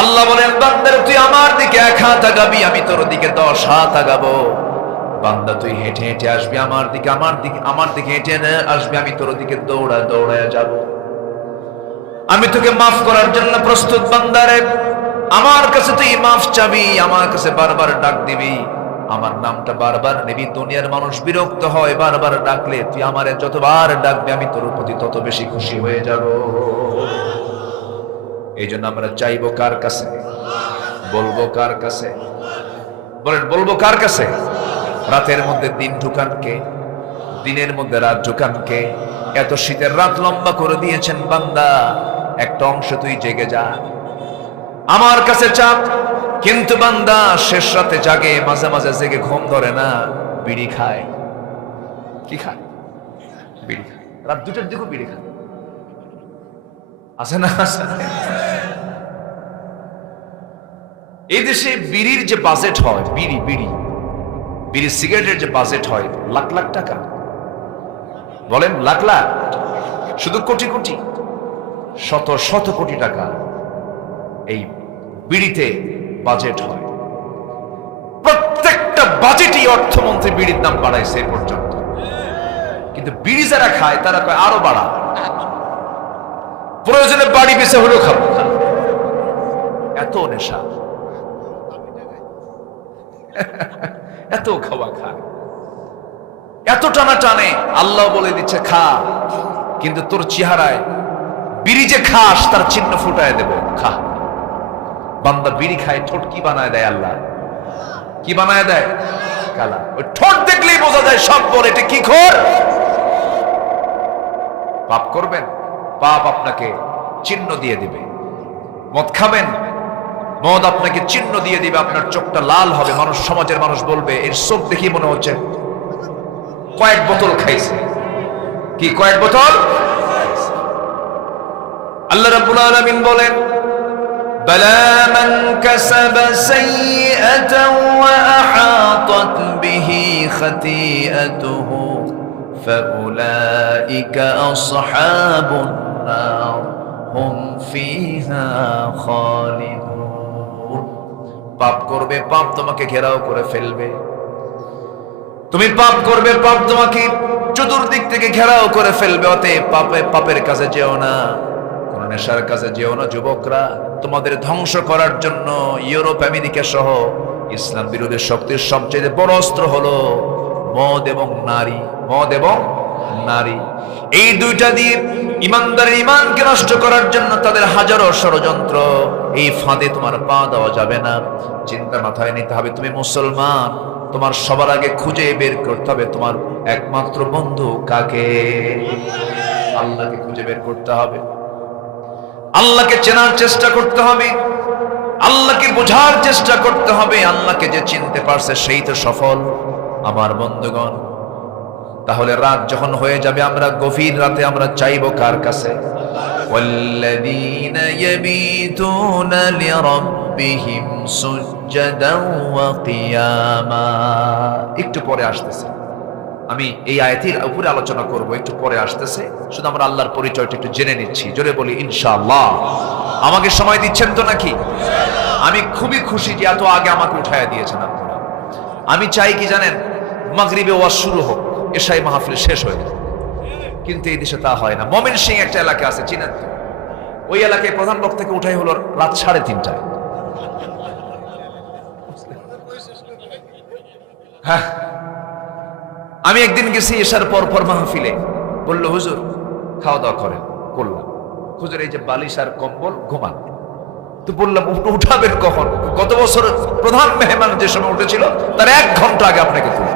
আল্লাহ বলেন বান্দার তুই আমার দিকে 1 হাত আগাবি, আমি তোর দিকে 10 হাত আগাবো। বান্দা তুই হেঁটে হেঁটে আসবি আমার দিকে হেঁটে আসবি, আমি তোর দিকে দৌড়ায় যাব। আমি তোকে মাফ করার জন্য প্রস্তুত বান্দারে। আমার কাছে তুই মাফ চাবি, আমার কাছে বারবার ডাক দিবি, আমার নামটা বারবার নিবি। দুনিয়ার মানুষ বিরক্ত হয় বারবার ডাকলে, তুই আমারে যতবার ডাকবি আমি তোর প্রতি তত বেশি খুশি হয়ে যাব। এই জন্য আমরা চাইবো কার কাছে? বলবো কার কাছে? বলেন বলবো কার কাছে? রাতের মধ্যে দিন ঢুকান কে? দিনের মধ্যে রাত ঢুকান কে? এত শীতের রাত লম্বা করে দিয়েছেন বান্দা, একটা অংশ তুই জেগে যা, আমার কাছে চাপ। কিন্তু বান্দা শেষ রাতে জাগে, মাঝে মাঝে জেগে ঘুম ধরে না, বিড়ি খায়। কি খায়? বিড়ি খায়। রাত 2টার দিকেও বিড়ি খায়। আছে না? এই দেশে বিড়ির যে বাজেট হয়, বিড়ি সিগারেটের যে বাজেট হয় লাখ লাখ টাকা। বলেন লাখ লাখ, শুধু কোটি কোটি, শত শত কোটি টাকা এই বিড়িতে বাজেট হয়। প্রত্যেকটা বাজেটই অর্থমন্ত্রী বিড়ির দাম বাড়াইছে এ পর্যন্ত। কিন্তু বিড়ি যারা খায় তারা কয় আরো বাড়া, প্রয়োজনে বাড়ি বেঁচে হলেও খাবো। এত নেশা, এত খাওয়া খায়। এত টানা টানে, আল্লাহ বলে দিচ্ছে খা, কিন্তু তোর চেহারায় বিড়ি যে খাস তার চিহ্ন ফুটায় দেব, খা। বান্দা বিড়ি খায়, ঠোঁট কি বানায় দেয় আল্লাহ? কি বানায় দেয়? কালা। ওই ঠোঁট দেখলেই বোঝা যায় সব বলে এটা কি খোর। পাপ করবেন, পাপ আপনাকে চিহ্ন দিয়ে দিবে। মদ খাবেন, মদ আপনাকে চিহ্ন দিয়ে দিবে, আপনার চোখটা লাল হবে, মানুষ, সমাজের মানুষ বলবে এর চোখ দেখি মনে হচ্ছে কয়েক বোতল খাইছে। কি কয়েক বোতল? আল্লাহ রাব্বুল আলামিন বলেন বালা মান কাসাবা সাইয়্যাতান ওয়া আহাতাত বিহি খাতিআতুহু ফাউলাইকা আসহাবুন নার হুম ফিহা খালিদুন। পাপ করবে, পাপ তোমাকে ঘেরাও করে ফেলবে। তুমি পাপ করবে, পাপ তোমাকে চতুর্দিক থেকে ঘেরাও করে ফেলবে। অতএব পাপের কাছে যেও না, কোন নেশার কাছে যেও না। যুবকরা, তোমাদের ধ্বংস করার জন্য ইউরোপ আমেরিকা সহ ইসলাম বিরোধী শক্তির সবচেয়ে বড় অস্ত্র হলো মদ এবং নারী। মদ এবং নারী, এই দুইটা দিয়ে ইমানদারের ইমানকে নষ্ট করার জন্য তাদের হাজারো ষড়যন্ত্র। এই ফাঁদে তোমার পা দেওয়া যাবে না। চিন্তা মাথায় নিতে হবে, তুমি মুসলমান, তোমার সবার আগে খুঁজে বের করতে হবে তোমার একমাত্র বন্ধু কাকে। আল্লাহকে খুঁজে বের করতে হবে, আল্লাহকে চেনার চেষ্টা করতে হবে, আল্লাহকে বোঝার চেষ্টা করতে হবে। আল্লাহকে যে চিনতে পারছে সেই তো সফল আমার বন্ধুগণ। তাহলে রাত যখন হয়ে যাবে, আমরা গভীর রাতে আমরা চাইবো কার কাছে? ওয়াল্লাযীনা ইয়াবিতুনা লিরাব্বিহিম সুজদান ওয়া কিয়ামা। একটু পরে আসতেছে, আমি এই আয়াতের উপরে আলোচনা করব, একটু পরে আসতেছে। শুধু আমরা আল্লাহর পরিচয়টা একটু জেনে নিচ্ছি। জোরে বলি ইনশাআল্লাহ। আমাকে সময় দিচ্ছেন তো নাকি? আমি খুবই খুশি যে এত আগে আমাকে উঠায়া দিয়েছেন আপনারা। আমি চাই কি জানেন, মাগরিবে ওয়াজ শুরু হোক, এশাই মাহফিল শেষ হয়ে যায়, কিন্তু এই দেশে তা হয় না। ময়মনসিংহ একটা এলাকা আছে, চিনেন তো? ওই এলাকায় প্রধান বক্তাকে উঠাই হলো রাত 3:30টায়। হ্যাঁ, আমি একদিন গেছি এশার পর মাহফিলে, বললো হুজুর খাওয়া দাওয়া করেন। করলাম, হুজুর এই যে বালিশ আর কম্বল, ঘুমান। তো বললাম উঠাবেন কখন? গত বছর প্রধান মেহমান যে সময় উঠেছিল তার 1 ঘন্টা আগে আপনাকে তুলে।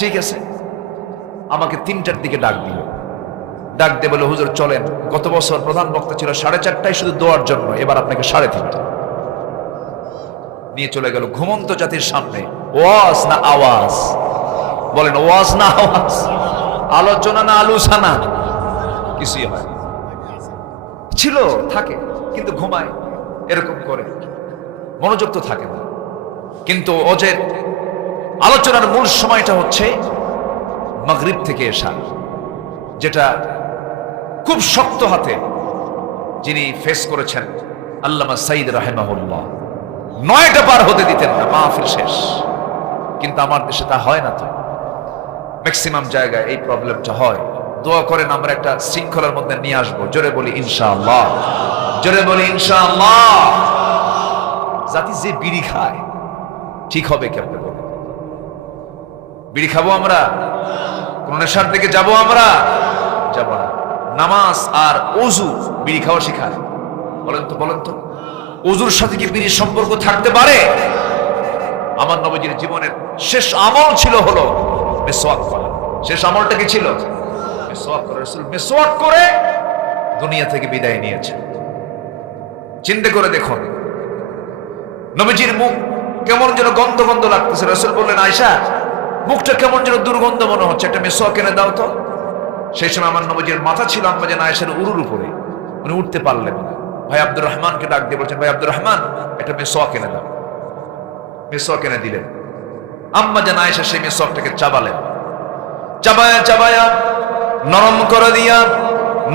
ঠিক আছে, আমাকে 3টার দিকে ডাক দিল। ডাক দিয়ে বলে হুজুর চলেন, গত বছর প্রধান বক্তা ছিল 4:30টায় শুধু দোয়ার জন্য, এবার আপনাকে 3:30 নিয়ে চলে গেল। ঘুমন্ত জাতির সামনে ওয়াজ না আওয়াজ? বলেন ওয়াজ না আওয়াজ? আলোচনা না আলোচনা? কিছুই হয় ছিল, থাকে, কিন্তু ঘুমায়, এরকম করে, মনোযোগ তো থাকে না। কিন্তু ওদের আলোচনার মূল সময়টা হচ্ছে মাগরিব থেকে এশা, যেটা খুব শক্ত হাতে যিনি ফেস করেছেন আল্লামা সাইদ রাহিমাহুল্লাহ। 9টা পার হতে দিতেন না, মাহফিল শেষ। কিন্তু আমার দেশে তা হয় না। তো ম্যাক্সিমাম জায়গায় এই প্রবলেমটা হয়। দোয়া করেন আমরা একটা শৃঙ্খলার মধ্যে নিয়ে আসবো। জোরে বলি ইনশাআল্লাহ, জোরে বলি ইনশাআল্লাহ। জাতি যে বিড়ি খায় ঠিক হবে কেমনে বলে? বিড়ি খাবো আমরা? কোন নেশার দিকে যাবো আমরা? যাব না। নামাজ আর ওযু বিড়ি খাওয়া শেখায়? বলেন তো, বলেন তো, ওযুর সাথে কি বিড়ির সম্পর্ক থাকতে পারে? আমার নবীজির জীবনের শেষ আমল ছিল হলো মিসওয়াক করা। শেষ আমলটা কি ছিল? মিসওয়াক করা। রাসূল মিসওয়াক করে দুনিয়া থেকে বিদায় নিয়েছেন। চিন্তা করে দেখুন, নবীজির মুখ কেমন যেন গন্ধ গন্ধ লাগতেছে। রাসূল বললেন আয়েশা, মুখটা কেমন যেন দুর্গন্ধ মনে হচ্ছে, একটা মিসওয়াক এনে দাও তো। সেই সময় আমার নবীজির মাথা ছিল আম্মা জান আয়েশার উরুর উপরে, উনি উঠতে পারলেন না। ভাই আব্দুর রহমানকে ডাক দিয়ে বলছেন, ভাই আব্দুর রহমান, একটা মিসওয়াক এনে দাও। মিসওয়াক এনে দিলেন। আম্মা জান আয়েশা সেই মিসওয়াকটাকে চাবালেন, চাবায়া চাবায়া নরম করে দিয়া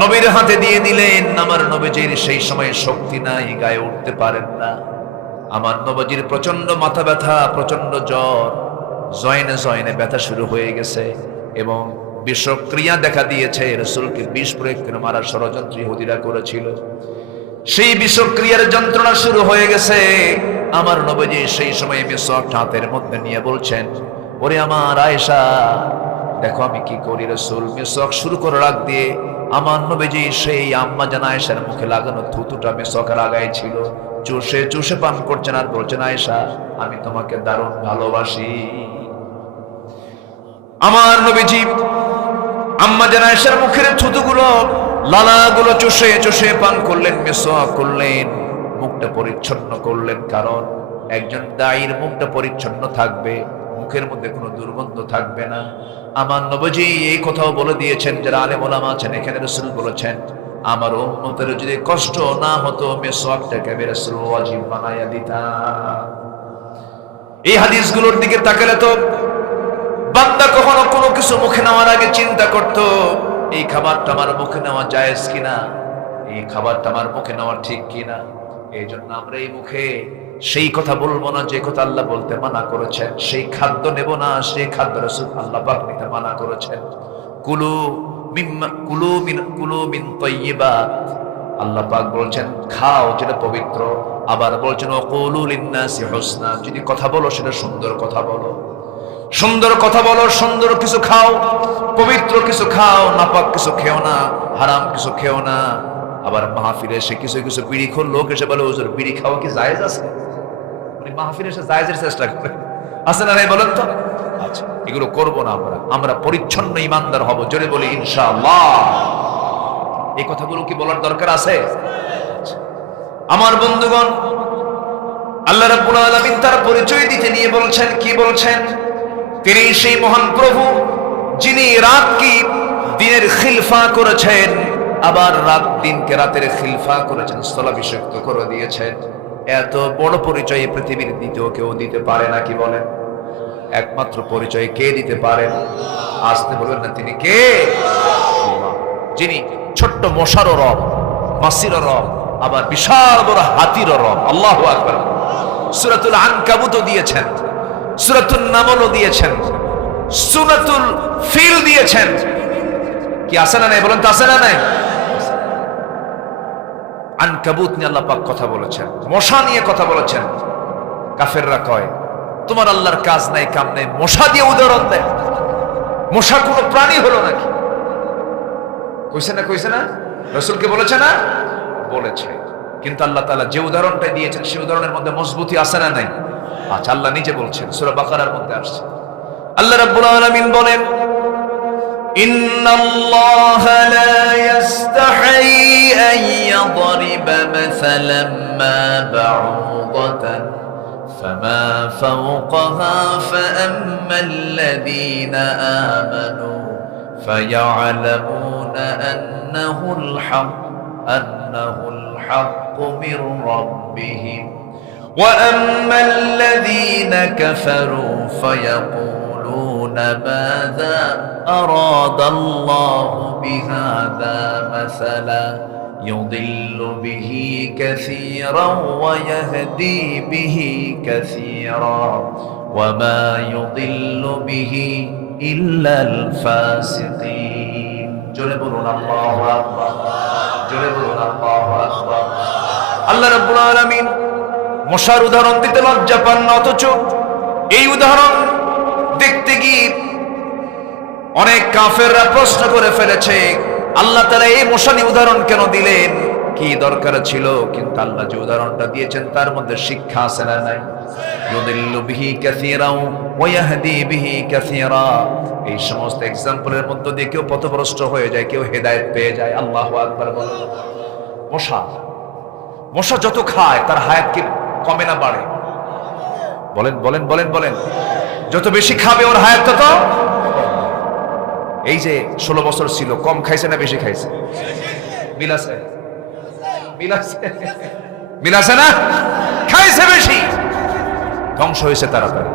নবীর হাতে দিয়ে দিলেন। আমার নবীজির সেই সময় শক্তি নাই, গায়ে উঠতে পারেন না। আমার নবীজির প্রচন্ড মাথা ব্যথা, প্রচন্ড জ্বর, জয়েনে জয়েনে ব্যথা শুরু হয়ে গেছে এবং বিষক্রিয়া দেখা দিয়েছে। রাসূলকে বিষ প্রয়োগ করে মারার ষড়যন্ত্র ইহুদিরা করেছিল। সেই বিষক্রিয়ার যন্ত্রণা শুরু হয়ে গেছে। আমার নবীজি সেই সময় মিসওয়াক হাতের মধ্যে নিয়ে বলছেন, ওরে আমার আয়েশা, দেখো আমি কি করি রাসূল। মিসওয়াক শুরু করে রাখ দিয়ে আমার নবীজি সেই আম্মা জান আয়েশার মুখে লাগানো থুতুটা মিসওয়াকে লাগাইছিল, চুষে চুষে পান করছেন আর বলছেন, আয়েশা আমি তোমাকে দারুণ ভালোবাসি। আমার নবীজি আম্মা জান আয়েশার মুখের থুতুগুলো লালাগুলো চুষে চুষে পান করলেন, মিসওয়াক করলেন, মুখটা পরিচ্ছন্ন করলেন। কারণ একজন দায়ীর মুখটা পরিচ্ছন্ন থাকবে, মুখের মধ্যে কোনো দুর্গন্ধ থাকবে না। আমার নবীজি এই কথাও বলে দিয়েছেন, যারা আলেম ওলামা আছেন এখানে রাসূল বলেছেন আমার উম্মতের যদি কষ্ট না হতো মিসওয়াকটাকে আমি রাসূল ওয়াজিব বানায়া দিতাম। এই হাদিসগুলোর দিকে তাকালে তো বান্দা কখনো কোনো কিছু মুখে নেওয়ার আগে চিন্তা করত এই খাবারটা আমার মুখে নেওয়া জায়েজ কিনা, এই খাবারটা আমার মুখে নেওয়া ঠিক কিনা। এই জন্য আমরা এই মুখে সেই কথা বলবো না যে কথা আল্লাহ বলতে মানা করেছেন, সেই খাদ্য নেব না সেই খাদ্য রাসূল আল্লাহ পাক নিতে মানা করেছেন। কুলু মিন তাইয়্যিবাত, আল্লাহ পাক বলছেন খাও যেটা পবিত্র, আবার বলছেন ওয়াকুলু লিন-নাসি হুসনা, যদি কথা বলো সেটা সুন্দর কথা বলো, সুন্দর কথা বলো, সুন্দর কিছু খাও, পবিত্র কিছু খাও, নাপাক কিছু খেও না, হারাম কিছু খেও না। আবার মাহফিলে এসে কিছু কিছু বিড়িখোর লোক এসে বলে হুজুর বিড়ি খাওয়া কি জায়েজ আছে? মানে মাহফিলে এসে জায়েজের চেষ্টা করে, আছে না নাই বলেন তো? আচ্ছা, এগুলো করব না আমরা পরিচ্ছন্ন ইমানদার হব, জোরে বলি ইনশাআল্লাহ। এই কথাগুলো কি বলার দরকার আছে? আমার বন্ধুগণ, আল্লাহ রাব্বুল আলামিন তার পরিচয় দিতে নিয়ে বলছেন, কি বলছেন? তিনি সেই মহান প্রভু যিনি রাতকে দিনের খিলফা করেছেন, আবার দিনকে রাতের খিলফা করেছেন, স্থলাভিষিক্ত করে দিয়েছেন। এত বড় পরিচয় পৃথিবীর দ্বিতীয় কেউ দিতে পারে না, কি বলেন? একমাত্র পরিচয় কে দিতে পারেন? আসতে বলবেন না তিনি কে? যিনি ছোট্ট মশারও রব, মাসিরও রব, আবার বিশাল বড় হাতিরও রব। আল্লাহু আকবার। সূরাতুল আনকাবুতও দিয়েছেন, সূরাতুন নামলও দিয়েছেন, সূরাতুল ফিল দিয়েছেন। কি আছে না নাই বলেন তো? আছে না নাই? আনকাবুত নিয়ে আল্লাহ পাক কথা বলেছেন, মশা নিয়ে কথা বলেছেন। কাফেররা কয় তোমার আল্লাহর কাজ নাই কাম নাই, মশা দিয়ে উদাহরণ দেয়। মশা কোনো প্রাণী হলো নাকি? কইছে না? কইছে না? রাসূলকে বলেছে না? বলেছে। কিন্তু আল্লাহ তাআলা যে উদাহরণটা দিয়েছেন সেই উদাহরণের মধ্যে মজবুতি আছে না নাই? আচ্ছা, আল্লাহ নিজে বলছেন, সূরা বাকারার মধ্যে আসছে। আল্লাহ রাব্বুল আলামিন বলেন, ইন্নাল্লাহা লা ইস্তাহি আন ইয়াদরিবা মাসালাম মা বাউদাতান ফামা ফাওকাহা ফাআম্মাল্লাযীনা আমানু ফায়া'লামুনা আন্নাহুল হাক্কু মির রাব্বিহিম وأما الذين كفروا فيقولون ماذا أراد الله بهذا مثلا يضل به كثيرا ويهدي به كثيرا وما يضل به إلا الفاسقين جربنا الله أكبر جربنا الله أكبر الله رب العالمين মশার উদাহরণ দিতে লজ্জা পান না, অথচ এই উদাহরণ দেখতে গিয়ে অনেক কাফেররা প্রশ্ন করে ফেলেছে আল্লাহ তাআলা এই মশা নিয়ে উদাহরণ কেন দিলেন, কি দরকার ছিল? কিন্তু আল্লাহ যে উদাহরণটা দিয়েছেন তার মধ্যে শিক্ষা আছে না নাই? ইউদিল্লু বিহি কাসীরা ওয়া ইয়াহদি বিহি কাসীরা। এই সমস্ত এক্সাম্পলের মধ্য দিয়ে কেউ পথভ্রষ্ট হয়ে যায়, কেউ হেদায়েত পেয়ে যায়। আল্লাহু আকবার বলেন। মশা যত খায় তার হায়াত কি কমে না বাড়ে? বলেন বলেন বলেন বলেন। যত বেশি খাবে ওর হায়াত তত। এই যে 16 বছর ছিল, কম খাইছে না বেশি খাইছে? মিল আছে? মিল আছে? মিল আছে না? খাইছে বেশি, ধ্বংস হয়েছে তাড়াতাড়ি।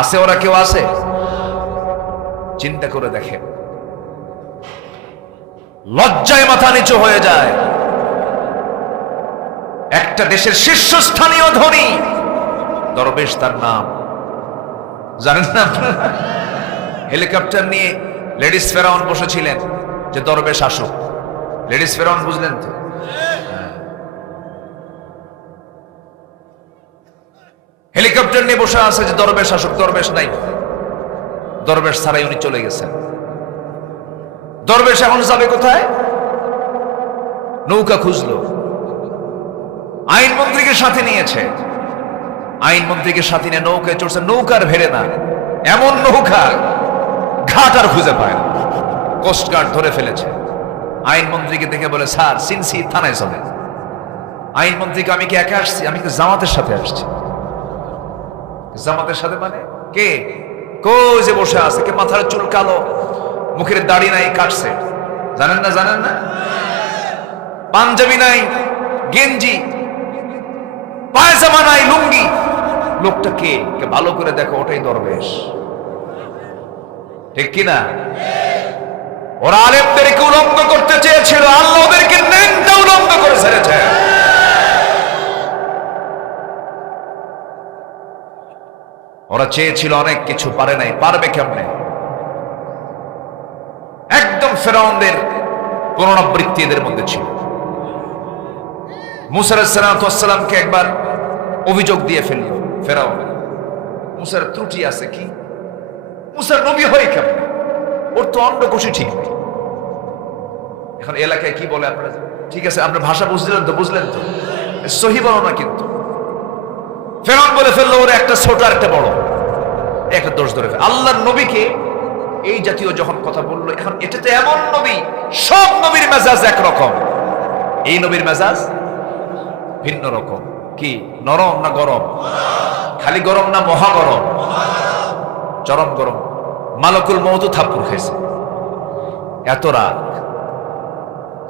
আছে ওরা কেউ আছে? চিন্তা করে দেখেন, লজ্জায় মাথা নিচু হয়ে যায়। একটা দেশের শীর্ষস্থানীয় ধনী দরবেশ, তার নাম জানেন না আপনারা? হেলিকপ্টার নিয়ে লেডিস ফেরাউন বসেছিলেন যে দরবেশ আসুক। লেডিস ফেরাউন বুঝলেন তো? হেলিকপ্টার হেলিকপ্টার নিয়ে বসে আছে যে দরবেশ আসুক, দরবেশ নাই, দরবেশ ছাড়াই উনি চলে গেছেন। দরবেশ এখন যাবে কোথায়? নৌকা খুঁজলো, আইনমন্ত্রীকে সাথে নিয়েছে, আইনমন্ত্রীকে সাথে নিয়ে নৌকায় চড়ছে, নৌকার ভেড়ে না, এমন নৌকা ঘাট আর খুঁজে পায় না, কোস্টগার্ড ধরে ফেলেছে। আইনমন্ত্রীকে দেখে বলে, স্যার সিনসি থানায় চলে। আইনমন্ত্রীকে, আমি কি একা আসছি? আমি তো জামাতের সাথে আসছি। জামাতের সাথে মানে কে? কই যে বসে আছে, কে মাথার চুল কালো, মুখের দাড়ি নাই, কাটছে, জানেন না? জানেন না? পাঞ্জাবি নাই, গেঞ্জি, পায়জামা নাই, লুঙ্গি। লোকটা কে? ভালো করে দেখো, ওটাই দরবেশ। ঠিক কিনা? ওরা আলেমদেরকে উলঙ্গ করতে চেয়েছিল, আল্লাহ ওদেরকে ন্যাংটা উলঙ্গ করে ছেড়েছে। ওরা চেয়েছিল অনেক কিছু, পারে নাই। পারবে কেমনে? একদম ফেরাউনদের পুনরাবৃত্তি এদের মধ্যে ছিল। মুসা আলাইহিস সালামকে একবার অভিযোগ দিয়ে ফেলল ফেরাউন, মুসার ত্রুটি আছে কি? মুসার নবী হয় কেমনে? ওর তো অন্ডকোষই ঠিক নেই। এখন এলাকায় কি বলে আপনারা? ঠিক আছে, আপনার ভাষা বুঝলেন তো? বুঝলেন তো? সহি বলো না কিন্তু। ফেরাউন বলে ফেললো, ওর একটা ছোট আর একটা বড়, একটা দোষ ধরে ফেল। আল্লাহর নবীকে এই জাতীয় যখন কথা বললো, এখন এটা তো এমন নবী, সব নবীর মেজাজ একরকম, এই নবীর মেজাজ ভিন্ন রকম। কি? নরম না গরম? খালি গরম না মহা গরম? চরম গরম। মালাকুল মউত থাপ্পড় খাইছে, এত রাগ।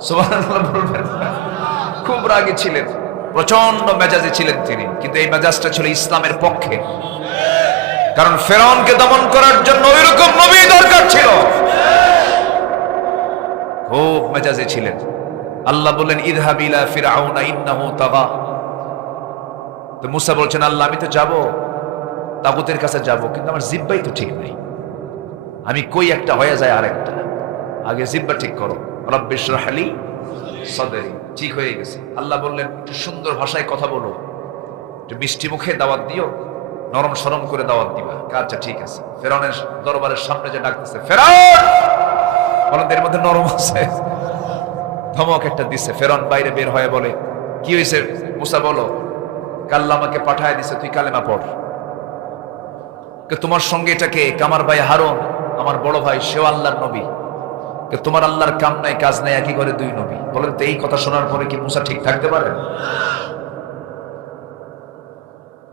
সুবহানাল্লাহ বলবেন। খুব রাগী ছিলেন, প্রচন্ড মেজাজে ছিলেন তিনি, কিন্তু এই মেজাজটা ছিল ইসলামের পক্ষে। কারণ ফেরাউনকে দমন করার জন্য ওইরকম নবী দরকার ছিল। খুব মেজাজে ছিলেন। আল্লাহ বললেন, ইযহাব ইলা ফিরআউনা ইন্নাহু তাগা। তো মুসা বলছেন, আল্লাহ আমি তো যাব, তাগুতের কাছে যাব, কিন্তু আমার জিহ্বাই তো ঠিক নাই, আমি কই একটা হয়ে যায় আরেকটা। আগে জিহ্বা ঠিক করো। রব্বি ইশরাহ লি সাদরি। ঠিক হয়ে গেছে। আল্লাহ বললেন, একটু সুন্দর ভাষায় কথা বলো, একটু মিষ্টি মুখে দাওয়াত দিও, নরম সরম করে দাওয়াত দিবা। আচ্ছা ঠিক আছে। ফেরাউনের দরবারের সামনে যে ডাকতেছে, ফেরাউন বলেন, এর মধ্যে নরম আছে। ধমক একটা দিচ্ছে। ফেরাউন বাইরে বের হয়ে বলে, কি হয়েছে মুসা? বলো। আল্লাহ আমাকে পাঠায় দিছে, তুই কালেমা পড়। তোমার সঙ্গে এটাকে? আমার ভাই হারুন, আমার বড় ভাই, সেও আল্লাহর নবী। তোমার আল্লাহর কাম নাই কাজ নাই, একই করে দুই নবী। বলেন তো এই কথা শোনার পরে কি মুসা ঠিক থাকতে পারে?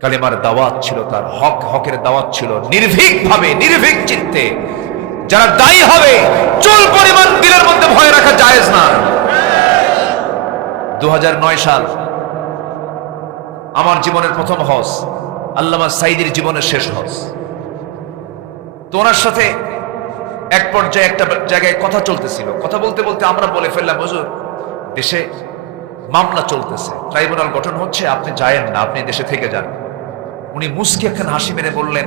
কালেমার দাওয়াত ছিল তার, হকের দাওয়াত ছিল। নির্ভীক ভাবে, নির্ভীক চিত্তে যারা দায়ী হবে, চুল পরিমাণ দিলের মধ্যে ভয় রাখা জায়েজ না। 2009 সাল আমার জীবনের প্রথম হজ, আল্লামা সাইদির জীবনের শেষ হজ। তো ওনার সাথে এক পর্যায়ে একটা জায়গায় কথা চলতেছিল। কথা বলতে বলতে আমরা বলে ফেললাম, হুজুর দেশে মামলা চলতেছে, ট্রাইব্যুনাল গঠন হচ্ছে, আপনি যায়েন না, আপনি দেশে থেকে যান। উনি মুস্কি একখান হাসি মেরে বললেন,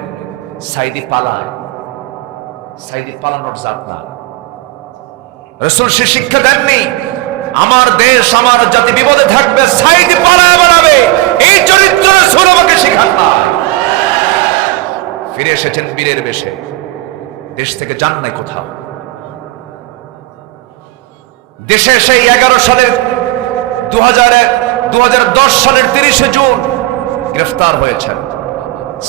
সাইদি পালায়, সাইদি পালানোর জাত না। রাসূল সে শিক্ষা দেননি, আমার দেশ আমার জাতি বিপদে থাকবে, সাইদি পালায় বেড়াবে, এই চরিত্র রাসূল আমাকে শিখান না। ফিরে এসেছেন বীরের বেশে, দেশ থেকে যান নাই কোথাও। দেশে সেই 11 সালের 2010 সালের 30 জুন গ্রেফতার হয়েছেন।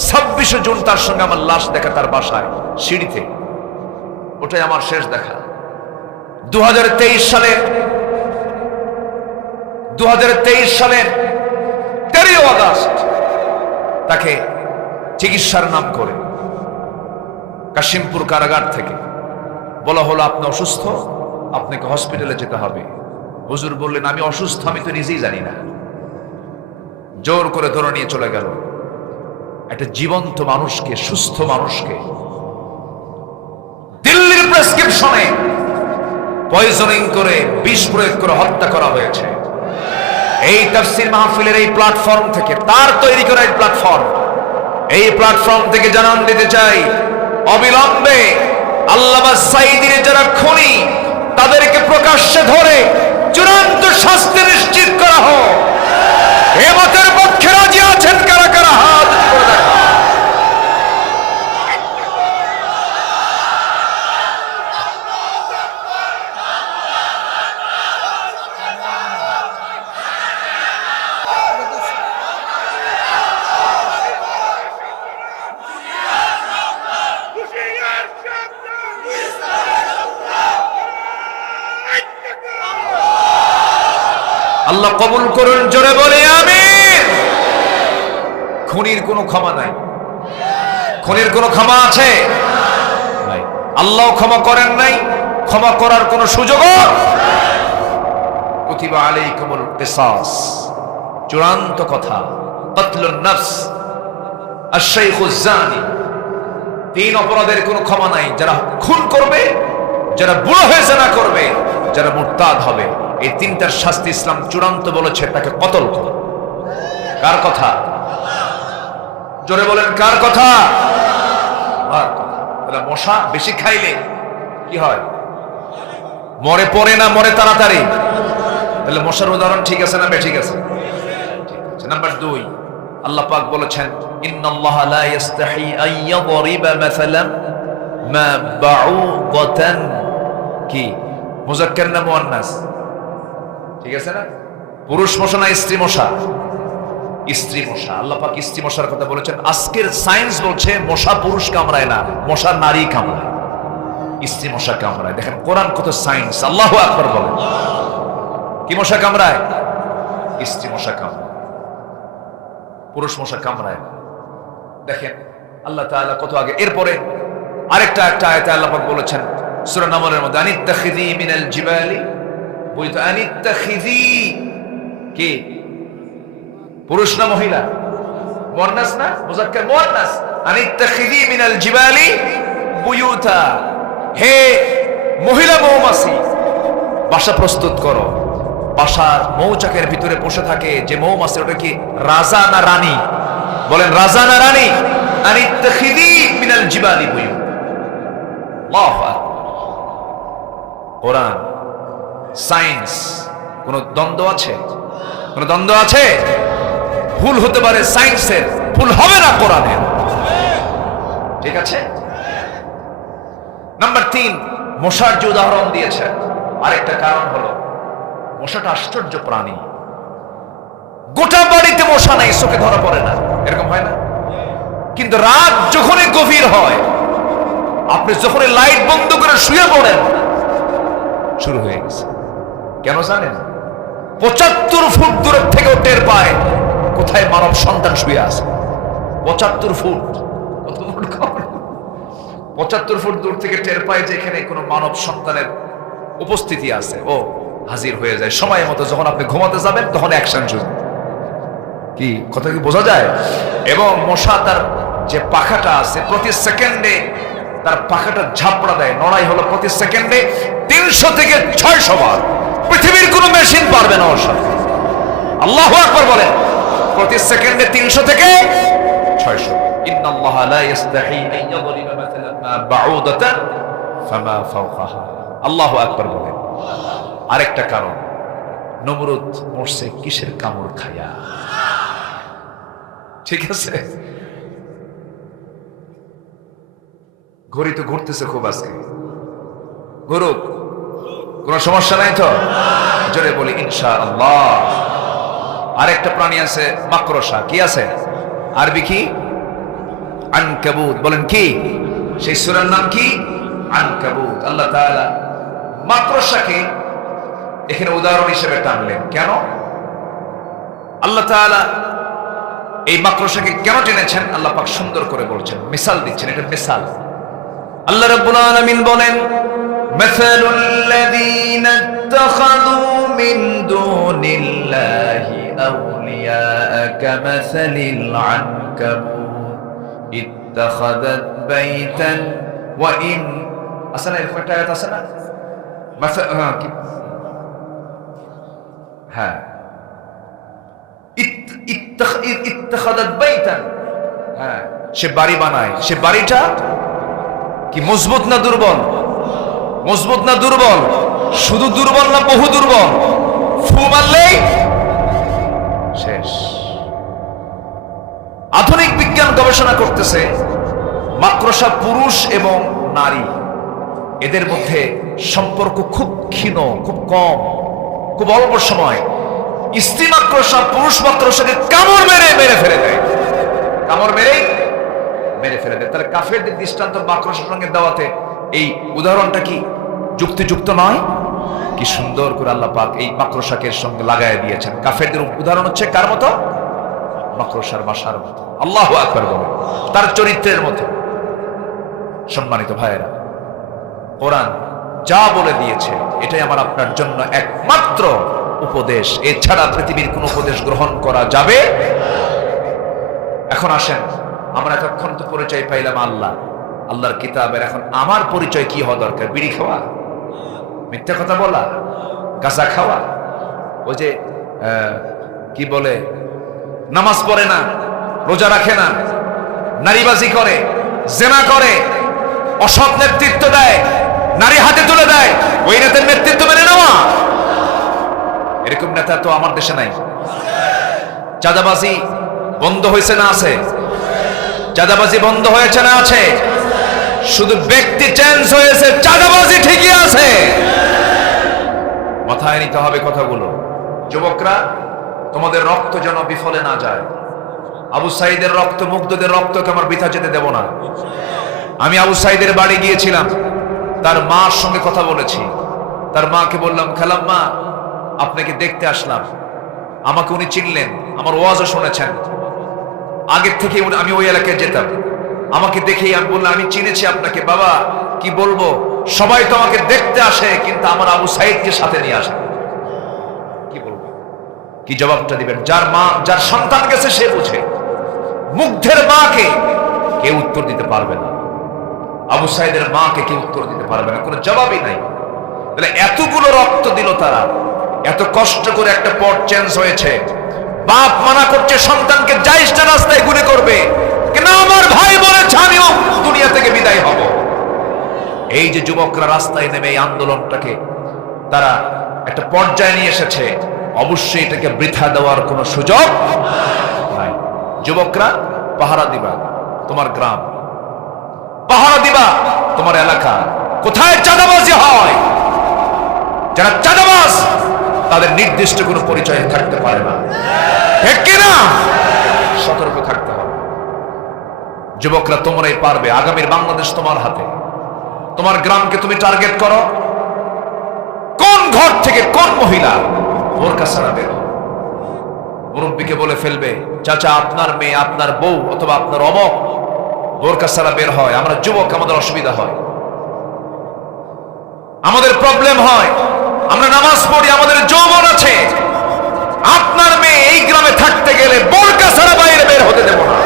26 জুন তার সঙ্গে আমার লাশ দেখা তার বাসায় সিঁড়িতে, ওটাই আমার শেষ দেখা। 2023 সালের 13 আগস্ট তাকে চিকিৎসার নাম করে কাশিমপুর কারাগার থেকে বলা হলো, আপনি অসুস্থ, আপনাকে হসপিটালে যেতে হবে। হুজুর বললেন, আমি অসুস্থ আমি তো নিজেই জানি না। জোর করে ধরে নিয়ে চলে গেল। একটা জীবন্ত মানুষকে, সুস্থ মানুষকে দিল্লির প্রেসক্রিপশনে পয়জনিং করে, বিষ প্রয়োগ করে হত্যা করা হয়েছে। এই তাফসীর মাহফিলের এই প্ল্যাটফর্ম থেকে, তার তৈরি করা এই প্ল্যাটফর্ম, এই প্ল্যাটফর্ম থেকে জানান দিতে চাই, অবিলম্বে আল্লামা সাঈদীর যারা খুনি তাদেরকে প্রকাশ্যে ধরে চূড়ান্ত শাস্তি নিশ্চিত করা হোক। এ মতের পক্ষে রাজি আছেন কারা কারা? হাত করে দেখা। আল্লাহ কবুল করুন, জোরে বলে আমিন। খুনির কোনো ক্ষমা নাই, খুনির কোনো ক্ষমা আছে নাই। আল্লাহ ক্ষমা করেন নাই, ক্ষমা করার কোনো সুযোগও। কুতিবা আলাইকুমুল কিসাস, চূড়ান্ত কথা। কতলুন নফস, আশ-শাইখুজ জানি, তিন অপরাধের কোনো ক্ষমা নাই। যারা খুন করবে, যারা বুড়ো হয়ে জিনা করবে, যারা মুরতাদ হবে, এই তিনটার শাস্তি ইসলাম চূড়ান্ত বলেছে, তাকে কতল করো। কার কথা? জোরে বলেন, কার কথা? মশা বেশি খাইলে কি হয়? মরে পড়ে না মরে তাড়াতাড়ি? তাহলে মশার উদাহরণ ঠিক আছে না বেঠিক আছে? নাম্বার 2, আল্লাহ পাক বলেছেন, ইন্নাল্লাহা লা ইস্তাহি আন ইয়াদরিবা মাসালান মা বাউদাতান, কি মুযাক্কার না মুয়ান্নাস? ঠিক আছে না? পুরুষ মশা না স্ত্রী মশা? স্ত্রী মশা। আল্লাহ পাক স্ত্রী মশার কথা বলেছেন। আজকের সায়েন্স বলছে মশা পুরুষ কামড়ায় না, মশা নারী কামড়ায়, স্ত্রী মশা কামড়ায়। দেখেন কোরআন কত সায়েন্স। আল্লাহু আকবার বলেন। কি মশা কামড়ায়? স্ত্রী মশা কামড়ায়, পুরুষ মশা কামড়ায়। দেখেন আল্লাহ তাআলা কত আগে। এরপরে আরেকটা আয়াতে আল্লাহ পাক বলেছেন সূরা নামলের মধ্যে, আনিত্তাখিযি মিনাল জিবালি, বলতো আনিত্তাখিযি, কি পুরুষ না মহিলা? মুয়ান্নাস না মুযাক্কার? মুয়ান্নাস। আনিত্তাখিযি মিনাল জিবালি বুয়ুতা, হে মহিলা মৌমাছি, বাসা প্রস্তুত করো। বাসার মৌচাকের ভিতরে বসে থাকে যে মৌমাছি, ওটা কি রাজা না রানী? বলেন, রাজা না রানী? আনিত্তাখিযি মিনাল জিবালি বুয়ুতা। আল্লাহু আকবার। কোরআন, সায়েন্স, কোন দ্বন্দ্ব আছে? কোন দ্বন্দ্ব আছে? ভুল হতে পারে সায়েন্সের, ভুল হবে না কোরআনের। ঠিক আছে? নাম্বার 3, মশার যে উদাহরণ দিয়েছে, আরেকটা কারণ হলো মশাটা আশ্চর্য প্রাণী। গোটা বাড়িতে মশা নাই, চোখে ধরা পড়ে না, এরকম হয় না? কিন্তু রাত যখনই গভীর হয়, আপনি যখনই লাইট বন্ধ করে শুয়ে পড়েন, শুরু হয়ে গেছে। কেন জানেন? 75 ফুট দূরের থেকেও টের পায় কোথায় মানব সন্তান শুয়ে আছে। 75 ফুট, 75 ফুট দূর থেকে টের পায় যে এখানে কোনো মানব সন্তানের উপস্থিতি আছে। ও হাজির হয়ে যায় সময় মতো। যখন আপনি ঘুমাতে যাবেন তখন অ্যাকশন শুরু। কি কথা কি বোঝা যায়? এবং মশা তার যে পাখাটা আছে, প্রতি সেকেন্ডে তার পাখাটা ঝাপড়া দেয়, নড়াই হলো প্রতি সেকেন্ডে 300 থেকে 600 বার। পৃথিবীর কোনো মেশিন পারবে না ওর সাথে। আল্লাহু আকবার বলেন। প্রতি সেকেন্ডে 300 থেকে 600। ইন্নাল্লাহা লা ইস্তাহি আন ইয়াদরিবা মাসালান মা বাউদাতান ফামা ফাওকাহা। আল্লাহু আকবার বলেন। আরেকটা কারণ, নমরুদ মরছে কিসের কামড় খায়া? ঠিক আছে? ঘড়ি তো ঘুরতেছে খুব আজকে, ঘুরুক, কোন সমস্যা নাই তো? জোরে বলি ইনশাআল্লাহ। আরেকটা প্রাণী আছে মাকড়সা। কি আছে? আরবি কি? আনকাবুত। বলেন কি? সেই সূরার নাম কি? আনকাবুত। আল্লাহ তাআলা মাকড়সাকে এখানে উদাহরণ হিসেবে টানলেন। কেন আল্লাহ তাআলা এই মাকড়সাকে কেন টেনেছেন? আল্লাহ পাক সুন্দর করে বলছেন, মিসাল দিচ্ছেন। এটা মিসাল। আল্লাহ রাব্বুল আলামিন বলেন, মাসালুল লাযীনা ইত্তাখাযু মিন দুনিল্লাহি আউলিয়া কামাসালিল আনকাবুত ইত্তাখাযাত বাইতান ওয়া ইন। আসলে এরকম একটা আয়াত আছে না? হ্যাঁ, ইত্তাখাযাত বাইতান, হ্যাঁ, সে বাড়ি বানায়। সে বাড়িটা কি মজবুত না দুর্বল? মজবুত না দুর্বল? শুধু দুর্বল না বহু দুর্বল? ফু মারলেই শেষ। আধুনিক বিজ্ঞান গবেষণা করতেছে মাকড়সা পুরুষ এবং নারী, এদের মধ্যে সম্পর্ক খুব ক্ষীণ, খুব কম, খুব অল্প সময়। স্ত্রী মাকড়সা পুরুষ মাকড়সাকে কামড় মেরে ফেলে দেয়, কামড় মেরে ফেলে দেয়। তাহলে কাফেরদের দৃষ্টান্ত মাকড়সার সঙ্গে দেওয়াতে এই উদাহরণটা কি যুক্তিযুক্ত নয়? কি সুন্দর করে আল্লাহ পাক এই মাকড়সাকের সঙ্গে লাগায় দিয়েছেন। কাফেরদের উদাহরণ হচ্ছে কার মতো? মাকড়সার বাসার মতো। আল্লাহু আকবার বলে, তার চরিত্রের মতো। সম্মানিত ভাইয়েরা, কোরআন যা বলে দিয়েছে এটাই আমার আপনার জন্য একমাত্র উপদেশ। এছাড়া পৃথিবীর কোন উপদেশ গ্রহণ করা যাবে। এখন আসেন, আমরা এতক্ষণ তো পরিচয় পাইলাম আল্লাহর কিতাবের। এখন আমার পরিচয় কি হওয়া দরকার? বিড়ি খাওয়া, মিথ্যা কথা বলা, গাঁজা খাওয়া, ওই যে কি বলে, নামাজ পড়ে না, রোজা রাখে না, নারীবাজি করে, জেনা করে, অসৎ নেতৃত্ব দেয়, নারী হাতে তুলে দেয়, ওই নেতার নেতৃত্ব মেনে নেওয়া? এরকম নেতা তো আমার দেশে নাই। চাঁদাবাজি বন্ধ হয়েছে না আছে? চাঁদাবাজি বন্ধ হয়েছে না আছে? শুধু ব্যক্তি চেঞ্জ হয়েছে, চাঁদাবাজি ঠিকই আছে। মাথায় নিতে হবে কথাগুলো। যুবকরা, তোমাদের রক্ত যেন বিফলে না যায়। আবু সাইদের রক্ত, মুগ্ধদের রক্তকে আমার বৃথা যেতে দেব না। আমি আবু সাইদের বাড়ি গিয়েছিলাম, তার মার সঙ্গে কথা বলেছি। তার মাকে বললাম, খালাম্মা আপনাকে দেখতে আসলাম। আমাকে উনি চিনলেন, আমার ওয়াজও শুনেছেন। আগের থেকে আমি ওই এলাকায় যেতাম। আমাকে দেখেই আমি বললাম, আমি চিনেছি আপনাকে। বাবা কি বলবো, সবাই তো আমাকে দেখতে আসে, কিন্তু আমার আবু সাইদকে সাথে নিয়ে আসে। কি বলবো, কি জবাবটা দিবেন? যার মা, যার সন্তান গেছে সে বুঝে। মুগ্ধের মাকে কেউ উত্তর দিতে পারবে না, আবু সাইদের মাকে কেউ উত্তর দিতে পারবে না, কোনো জবাবই নাই। তাহলে এতগুলো রক্ত দিল তারা, এত কষ্ট করে একটা পথ চেঞ্জ হয়েছে। বাপ মানা করছে সন্তানকে, যাইস না রাস্তায় গুলি করবে, কেন? আমার ভাই বলেছে আমিও দুনিয়া থেকে বিদায় হব। এই যে যুবকরা রাস্তায় নেমে এই আন্দোলনটাকে তারা একটা পর্যায়ে নিয়ে এসেছে, অবশ্যই এটাকে বৃথা দেওয়ার কোনো সুযোগ নাই। যুবকরা, পাহারা দিবা তোমার গ্রাম, পাহারা দিবা তোমার এলাকা। কোথায় চাঁদাবাজি হয়, যারা চাঁদাবাজ তাদের নির্দিষ্ট কোনো পরিচয় থাকতে পারে না, ঠিক কিনা? সতর্ক থাকতে হবে। যুবকরা, তোমরাই পারবে। আগামীর বাংলাদেশ তোমার হাতে। তোমার গ্রামকে তুমি টার্গেট করো। কোন ঘর থেকে কোন মহিলা বোরকা ছাড়া বের, মুরব্বীকে বলে ফেলবে, চাচা আপনার মেয়ে, আপনার বউ অথবা আপনার অমক বোরকা ছাড়া বের হয়, আমরা যুবক, আমাদের অসুবিধা হয়, আমাদের প্রবলেম হয়, আমরা নামাজ পড়ি, আমাদের যৌবন আছে। আপনার মেয়ে এই গ্রামে থাকতে গেলে বোরকা ছাড়া বাইরে বের হতে দেব না।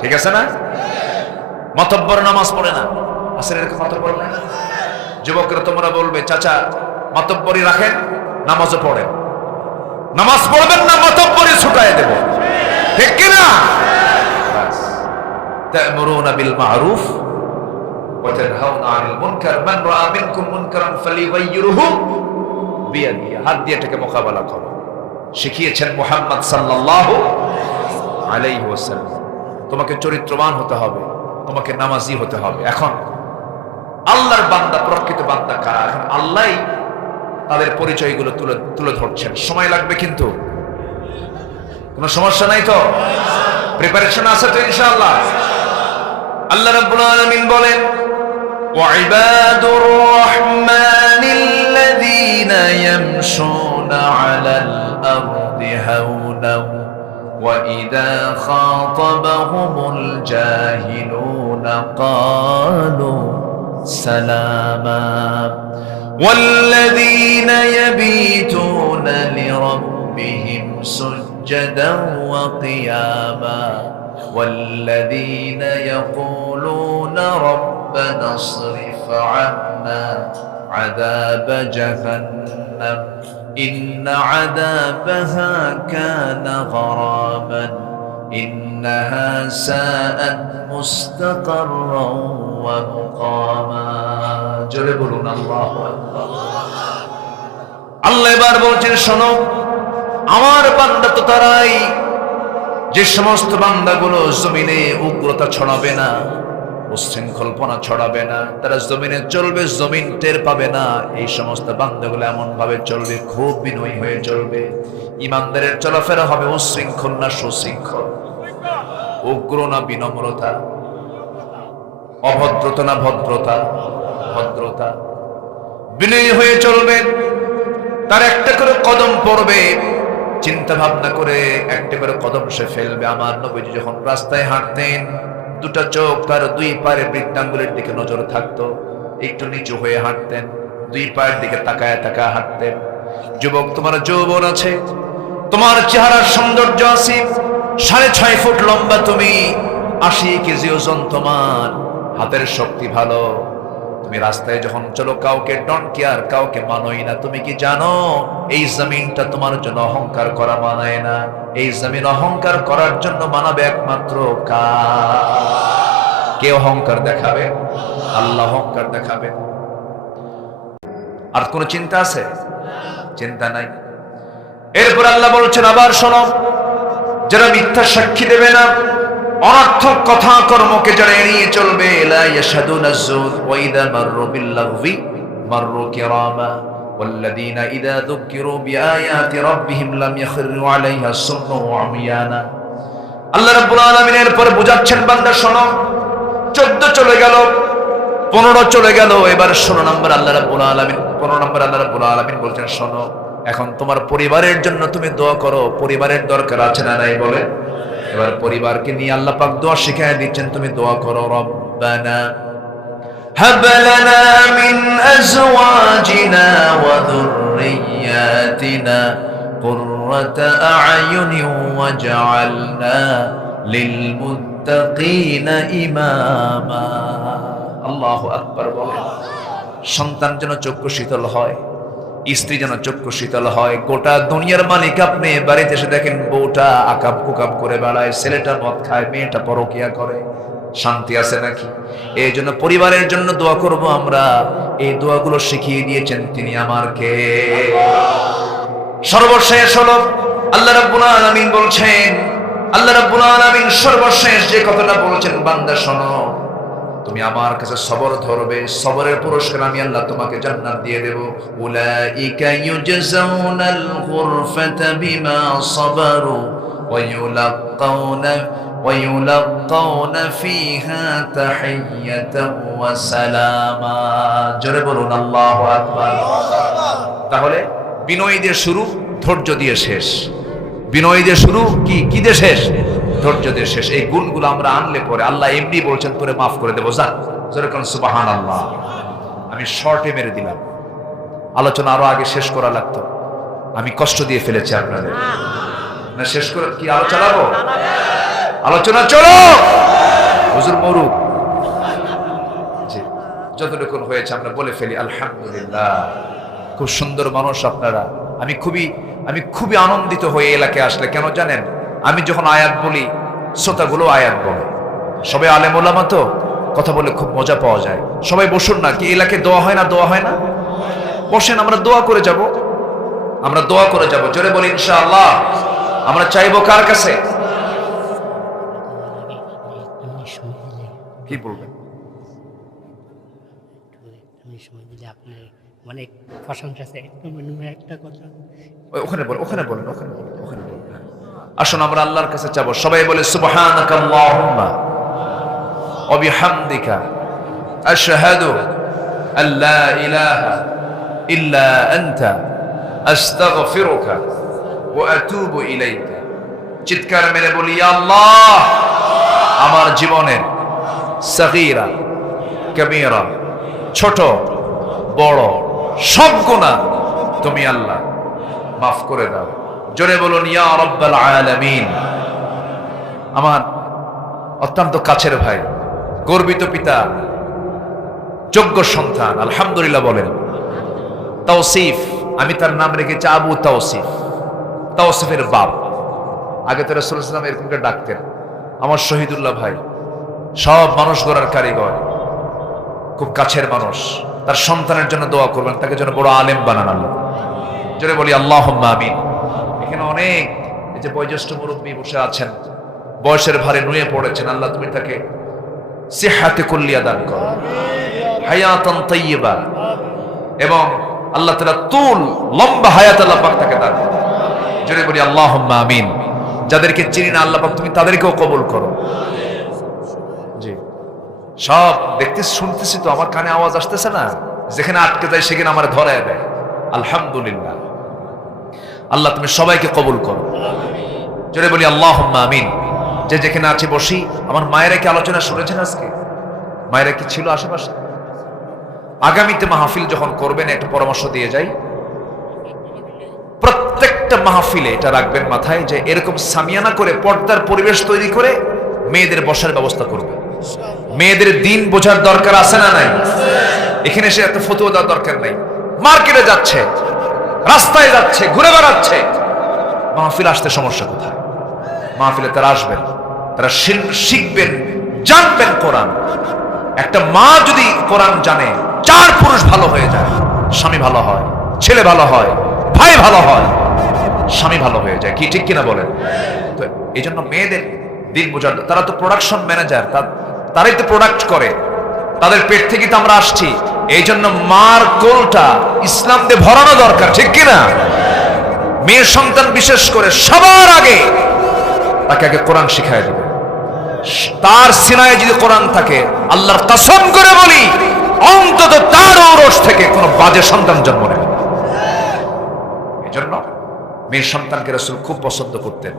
ঠিক আছে না? মাতব্বর নামাজ পড়ে না, আসলে এরকম মাতব্বর নাই। যুবকরা তোমরা বলবে, চাচা মাতব্বরি রাখেন, নামাজও পড়েন, নামাজ পড়বেন না, মাতব্বরি ছুটায় দেব, ঠিক কিনা? তা'মুরুনা বিল মা'রুফ ওয়া তানহাউনা আনিল মুনকার, মান রাআ মিনকুম মুনকারান ফালিয়ুগাইয়িরহু বিয়াদিহি, হাত দিয়ে এটাকে মোকাবেলা করো। শিখিয়েছেন মুহাম্মদ সাল্লাল্লাহু আলাইহি ওয়াসাল্লাম। তোমাকে চরিত্রবান হতে হবে, তোমাকে নামাজি হতে হবে। এখন আল্লাহর বান্দা, প্রকৃত বান্দা কারা? এখন আল্লাহই তাদের পরিচয়গুলো তুলে ধরছেন। সময় লাগবে, কিন্তু কোনো সমস্যা নাই তো? প্রিপারেশন আছে তো ইনশাআল্লাহ? আল্লাহ রাব্বুল আলামিন বলেন, ওয়াইবাদুর রাহমানিল্লাযীনা ইয়ামশুনা আলাল আরদি হাওনাও ওয়া ইযা খাতাবাহুমুল জাহিলুনা ক্বালু সালামা والذين يبيتون لربهم سجدا وقياما والذين يقولون ربنا اصرف عنا عذاب جهنم إن عذابها كان غراما إنها ساءت مستقرا ومقاما জোরে বলুন আল্লাহু আকবার। আল্লাহ এবার বলছেন, শোনো, আমার বান্দা তো তারাই যে সমস্ত বান্দাগুলো জমিনে উগ্রতা ছড়াবে না, উচ্ছৃঙ্খলপনা ছড়াবে না, তারা জমিনে চলবে, জমিন টের পাবে না। এই সমস্ত বান্দাগুলো এমন ভাবে চলবে, খুব বিনয়ী হয়ে চলবে। ইমানদারের চলাফেরা হবে উচ্ছৃঙ্খল না সুশৃঙ্খল, উগ্র না বিনম্রতা, অভদ্রতা না ভদ্রতা, ভদ্রতা। বিনয়ী হয়ে চলবেন, তার একটা করে কদম পড়বে, চিন্তা ভাবনা করে একটা করে কদম সে ফেলবে। আমার নবীজি যখন রাস্তায় হাঁটতেন, দুটা চোখ তার দুই পায়ের বৃদ্ধাঙ্গুলের দিকে নজর থাকতো, একটু নিচু হয়ে হাঁটতেন, দুই পায়ের দিকে তাকায় তাকায় হাঁটতেন। যুবক, তোমার যৌবন আছে, তোমার চেহারার সৌন্দর্য আছে, 6.5 ফুট লম্বা তুমি, 80 কেজি ওজন তোমার, হাতের শক্তি ভালো। তুমি রাস্তায় যখন চলো কাউকে ডোন্ট কেয়ার, কাউকে মানোই না। তুমি কি জানো এই জমিনটা তোমার জন্য অহংকার করা মানায় না? এই জমিন অহংকার করার জন্য মানাবে একমাত্র কে অহংকার দেখাবে? আল্লাহ অহংকার দেখাবে। আর কোন চিন্তা আছে? চিন্তা নাই। এরপর আল্লাহ বলছেন, আবার শোনো, যারা মিথ্যা সাক্ষী দেবে না, অনর্থক কথা কর্মকে যারা এড়িয়ে চলবে, লা ইয়াশহাদুনা যুর ওয়া ইযা মাররু বিল্লাগবি মাররু কিরামা ওয়াল্লাযীনা ইযা যুকিরু বিআয়াতি রাব্বিহিম লাম ইয়াখিরু আলাইহা সুম্মা ওয়া উমিয়ানা। আল্লাহ রাব্বুল আলামিনের পর বুঝাচ্ছেন, বান্দা শোনো, 14 চলে গেল, 15 চলে গেল, এবার 16 নম্বর আল্লাহ রাব্বুল আলামিন, 15 নম্বর আল্লাহ রাব্বুল আলামিন বলছেন, শোনো, এখন তোমার পরিবারের জন্য তুমি দোয়া করো। পরিবারের দরকার আছে না নাই বলে? এবার পরিবারকে নিয়ে আল্লাহ পাক দোয়া শিখায় দিচ্ছেন, তুমি দোয়া করো, রব্বানা হাব লানা মিন আজওয়াজিনা ওয়া যুররিয়াতিনা কুররাতা আ'য়ুনি ওয়াজআলনা লিল মুত্তাকিনা ইমামা। আল্লাহু আকবার বলেন। সন্তান যেন চক্ষু শীতল হয়, স্ত্রী যেন চক্ষু শীতল হয়। গোটা দুনিয়ার মালিক আপনি, বাড়িতে এসে দেখেন বউটা আকাব কুকাব করে বেড়ায়, ছেলেটা মদ খায়, মেয়েটা পরকিয়া করে, শান্তি আছে নাকি? এই জন্য পরিবারের জন্য দোয়া করব আমরা। এই দোয়াগুলো শিখিয়ে দিয়েছেন তিনি আমারকে। সর্বশেষ হলো আল্লাহ রাব্বুল আলামিন বলছেন, আল্লাহ রাব্বুল আলামিন সর্বশেষ যে কথাটা বলেছেন, বান্দা শোনো, তুমি আমার কাছে সবর ধরবে, সবরের পুরস্কার আমি আল্লাহ তোমাকে জান্নাত দিয়ে দেব। উলাইকা ইউজাউনাল গুরফাতা বিমা সাবারু ওয়া ইউলাক্কাউনা ফিহা তাহিয়াতাও ওয়া সালামা। জোরে বলুন আল্লাহু আকবার। তাহলে বিনয় দিয়ে শুরু, ধৈর্য দিয়ে শেষ। বিনয় দিয়ে শুরু, কি দিয়ে শেষ? ধৈর্য দিয়ে শেষ। এই গুণগুলো আমরা আনলে পরে আল্লাহ এমনি বলছেন, তোরে মাফ করে দেবো, যা। যেরকম সুবহানাল্লাহ। আমি শর্টে মেরে দিলাম, আলোচনা আরো আগে শেষ করা লাগতো, আমি কষ্ট দিয়ে ফেলেছি আপনাদের। না শেষ করে কি আলো চালাবো? আলোচনা চলো, হুজুর মরুক। জি, যতটুকু হয়েছে আমরা বলে ফেলি আলহামদুলিল্লাহ। খুব সুন্দর মানুষ আপনারা। আমি খুবই আনন্দিত হয়ে এলাকায় আসলে, কেন জানেন? আমি যখন আয়াত বলি, শ্রোতাগুলো আয়াত বলে, সবাই আলেম ওলামা তো, কথা বলে খুব মজা পাওয়া যায়। সবাই বসুন না, কি এলাকায় দোয়া হয় না? দোয়া হয় না? বসেন, আমরা দোয়া করে যাব, আমরা দোয়া করে যাব। জোরে বলি ইনশাআল্লাহ। আমরা চাইবো কার কাছে? কি বলবেন? আপনার অনেক প্রশংসা আছে, একটা কথা ওখানে বলেন। আসুন আমরা আল্লাহর কাছে চাবো। সবাই বলে সুবহানাকা আল্লাহুম্মা ওয়া বিহামদিকা আশহাদু আল্লা ইলাহা ইল্লা আনতা আস্তাগফিরুকা ওয়া আতুবু ইলাইকা। চিৎকার মেরে বলি, ইয়া আল্লাহ, আমার জীবনের সগীরা কবীরা, ছোট বড় সব গুনাহ তুমি আল্লাহ মাফ করে দাও। জোরে বলুন ইয়া রাব্বাল আলামিন। আমার অত্যন্ত কাছের ভাই, গর্বিত পিতা, যোগ্য সন্তান, আলহামদুলিল্লাহ বলেন। তাওসিফ, আমি তার নাম রেখেছি আবু তাওসিফ, তাওসিফের বাপ। আগে তো রাসূলুল্লাহ সাল্লাল্লাহু আলাইহি ওয়াসাল্লাম এরকম করে ডাকতেন। আমার শহীদুল্লাহ ভাই, সব মানুষ গড়ার কারিগর, খুব কাছের মানুষ। তার সন্তানের জন্য দোয়া করবেন, তাকে যেন বড় আলেম বানান আল্লাহ। জোরে বলি আল্লাহুম্মা আমিন। এখানে অনেক এই যে বয়োজ্যেষ্ঠ মুরব্বী বসে আছেন, বয়সের ভারে নুয়ে পড়েছেন, আল্লাহ তুমি তাকে সিহহাতে কুল্লিয়া দান করো, হায়াতান তাইয়্যিবা, এবং আল্লাহ তাআলা তুল লম্বা হায়াত আল্লাহ পাক তাকে দান করো। জোরে বলি আল্লাহুম্মা আমিন। যাদেরকে চিনি না আল্লাহ পাক তুমি তাদেরকেও কবুল করো। জি, সব দেখতে শুনতেছি তো, আমার কানে আওয়াজ আসতেছে না? যেখানে আটকে যায় সেখানে আমার ধরায় দেয়। আলহামদুলিল্লাহ। আল্লাহ তুমি সবাইকে কবুল করো, জোরে বলি আল্লাহুম্মা আমিন। যে যেখানে আছে বসি। আমার মায়েরা কি আলোচনা শুনেছেন আজকে? মায়েরা কি ছিল আশেপাশে? আগামীতে মাহফিল যখন করবেন একটা পরামর্শ দিয়ে যাই, প্রত্যেকটা মাহফিলে এটা রাখবেন মাথায় যে এরকম সামিয়ানা করে পর্দার পরিবেশ তৈরি করে মেয়েদের বসার ব্যবস্থা করবে। মেয়েদের দিন বোঝার দরকার আছে না নাই? এখানে সে এত ফতোয়া দেওয়ার দরকার নাই। মার্কেটে যাচ্ছে, রাস্তায় যাচ্ছে, ঘুরে বেড়াচ্ছে, মাহফিল আসতে সমস্যা কোথায়? মাহফিলে তারা আসবেন, তারা শিখবেন, জানবেন কোরআন। একটা মা যদি কোরআন জানে, 4 পুরুষ ভালো হয়ে যায়। স্বামী ভালো হয়, ছেলে ভালো হয়, ভাই ভালো হয়, স্বামী ভালো হয়ে যায়। কি ঠিক কিনা বলেন? তো এই জন্য মেয়েদের দিন বোঝার, তারা তো প্রোডাকশন ম্যানেজার, তারাই তো প্রোডাক্ট করে, তাদের পেট থেকে তো আমরা আসছি। এই জন্য মার কোলটা ইসলাম দিয়ে ভরানো দরকার, ঠিক কিনা? মেয়ের সন্তান বিশেষ করে সবার আগে তাকে আগে কোরআন শিখায় দেবে। তার সিনায় যদি কোরআন থাকে, আল্লাহর কসম করে বলি, অন্তত তার ঔরস থেকে কোনো বাজে সন্তান জন্ম নেবে। এই জন্য মেয়ের সন্তানকে রাসূল খুব পছন্দ করতেন।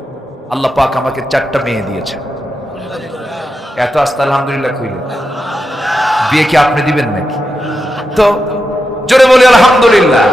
আল্লাহ পাক আমাকে 4টা মেয়ে দিয়েছেন। এত আস্তে আলহামদুলিল্লাহ কইলেন। বিয়ে কি আপনি দিবেন নাকি? তো জোরে বলি আলহামদুলিল্লাহ।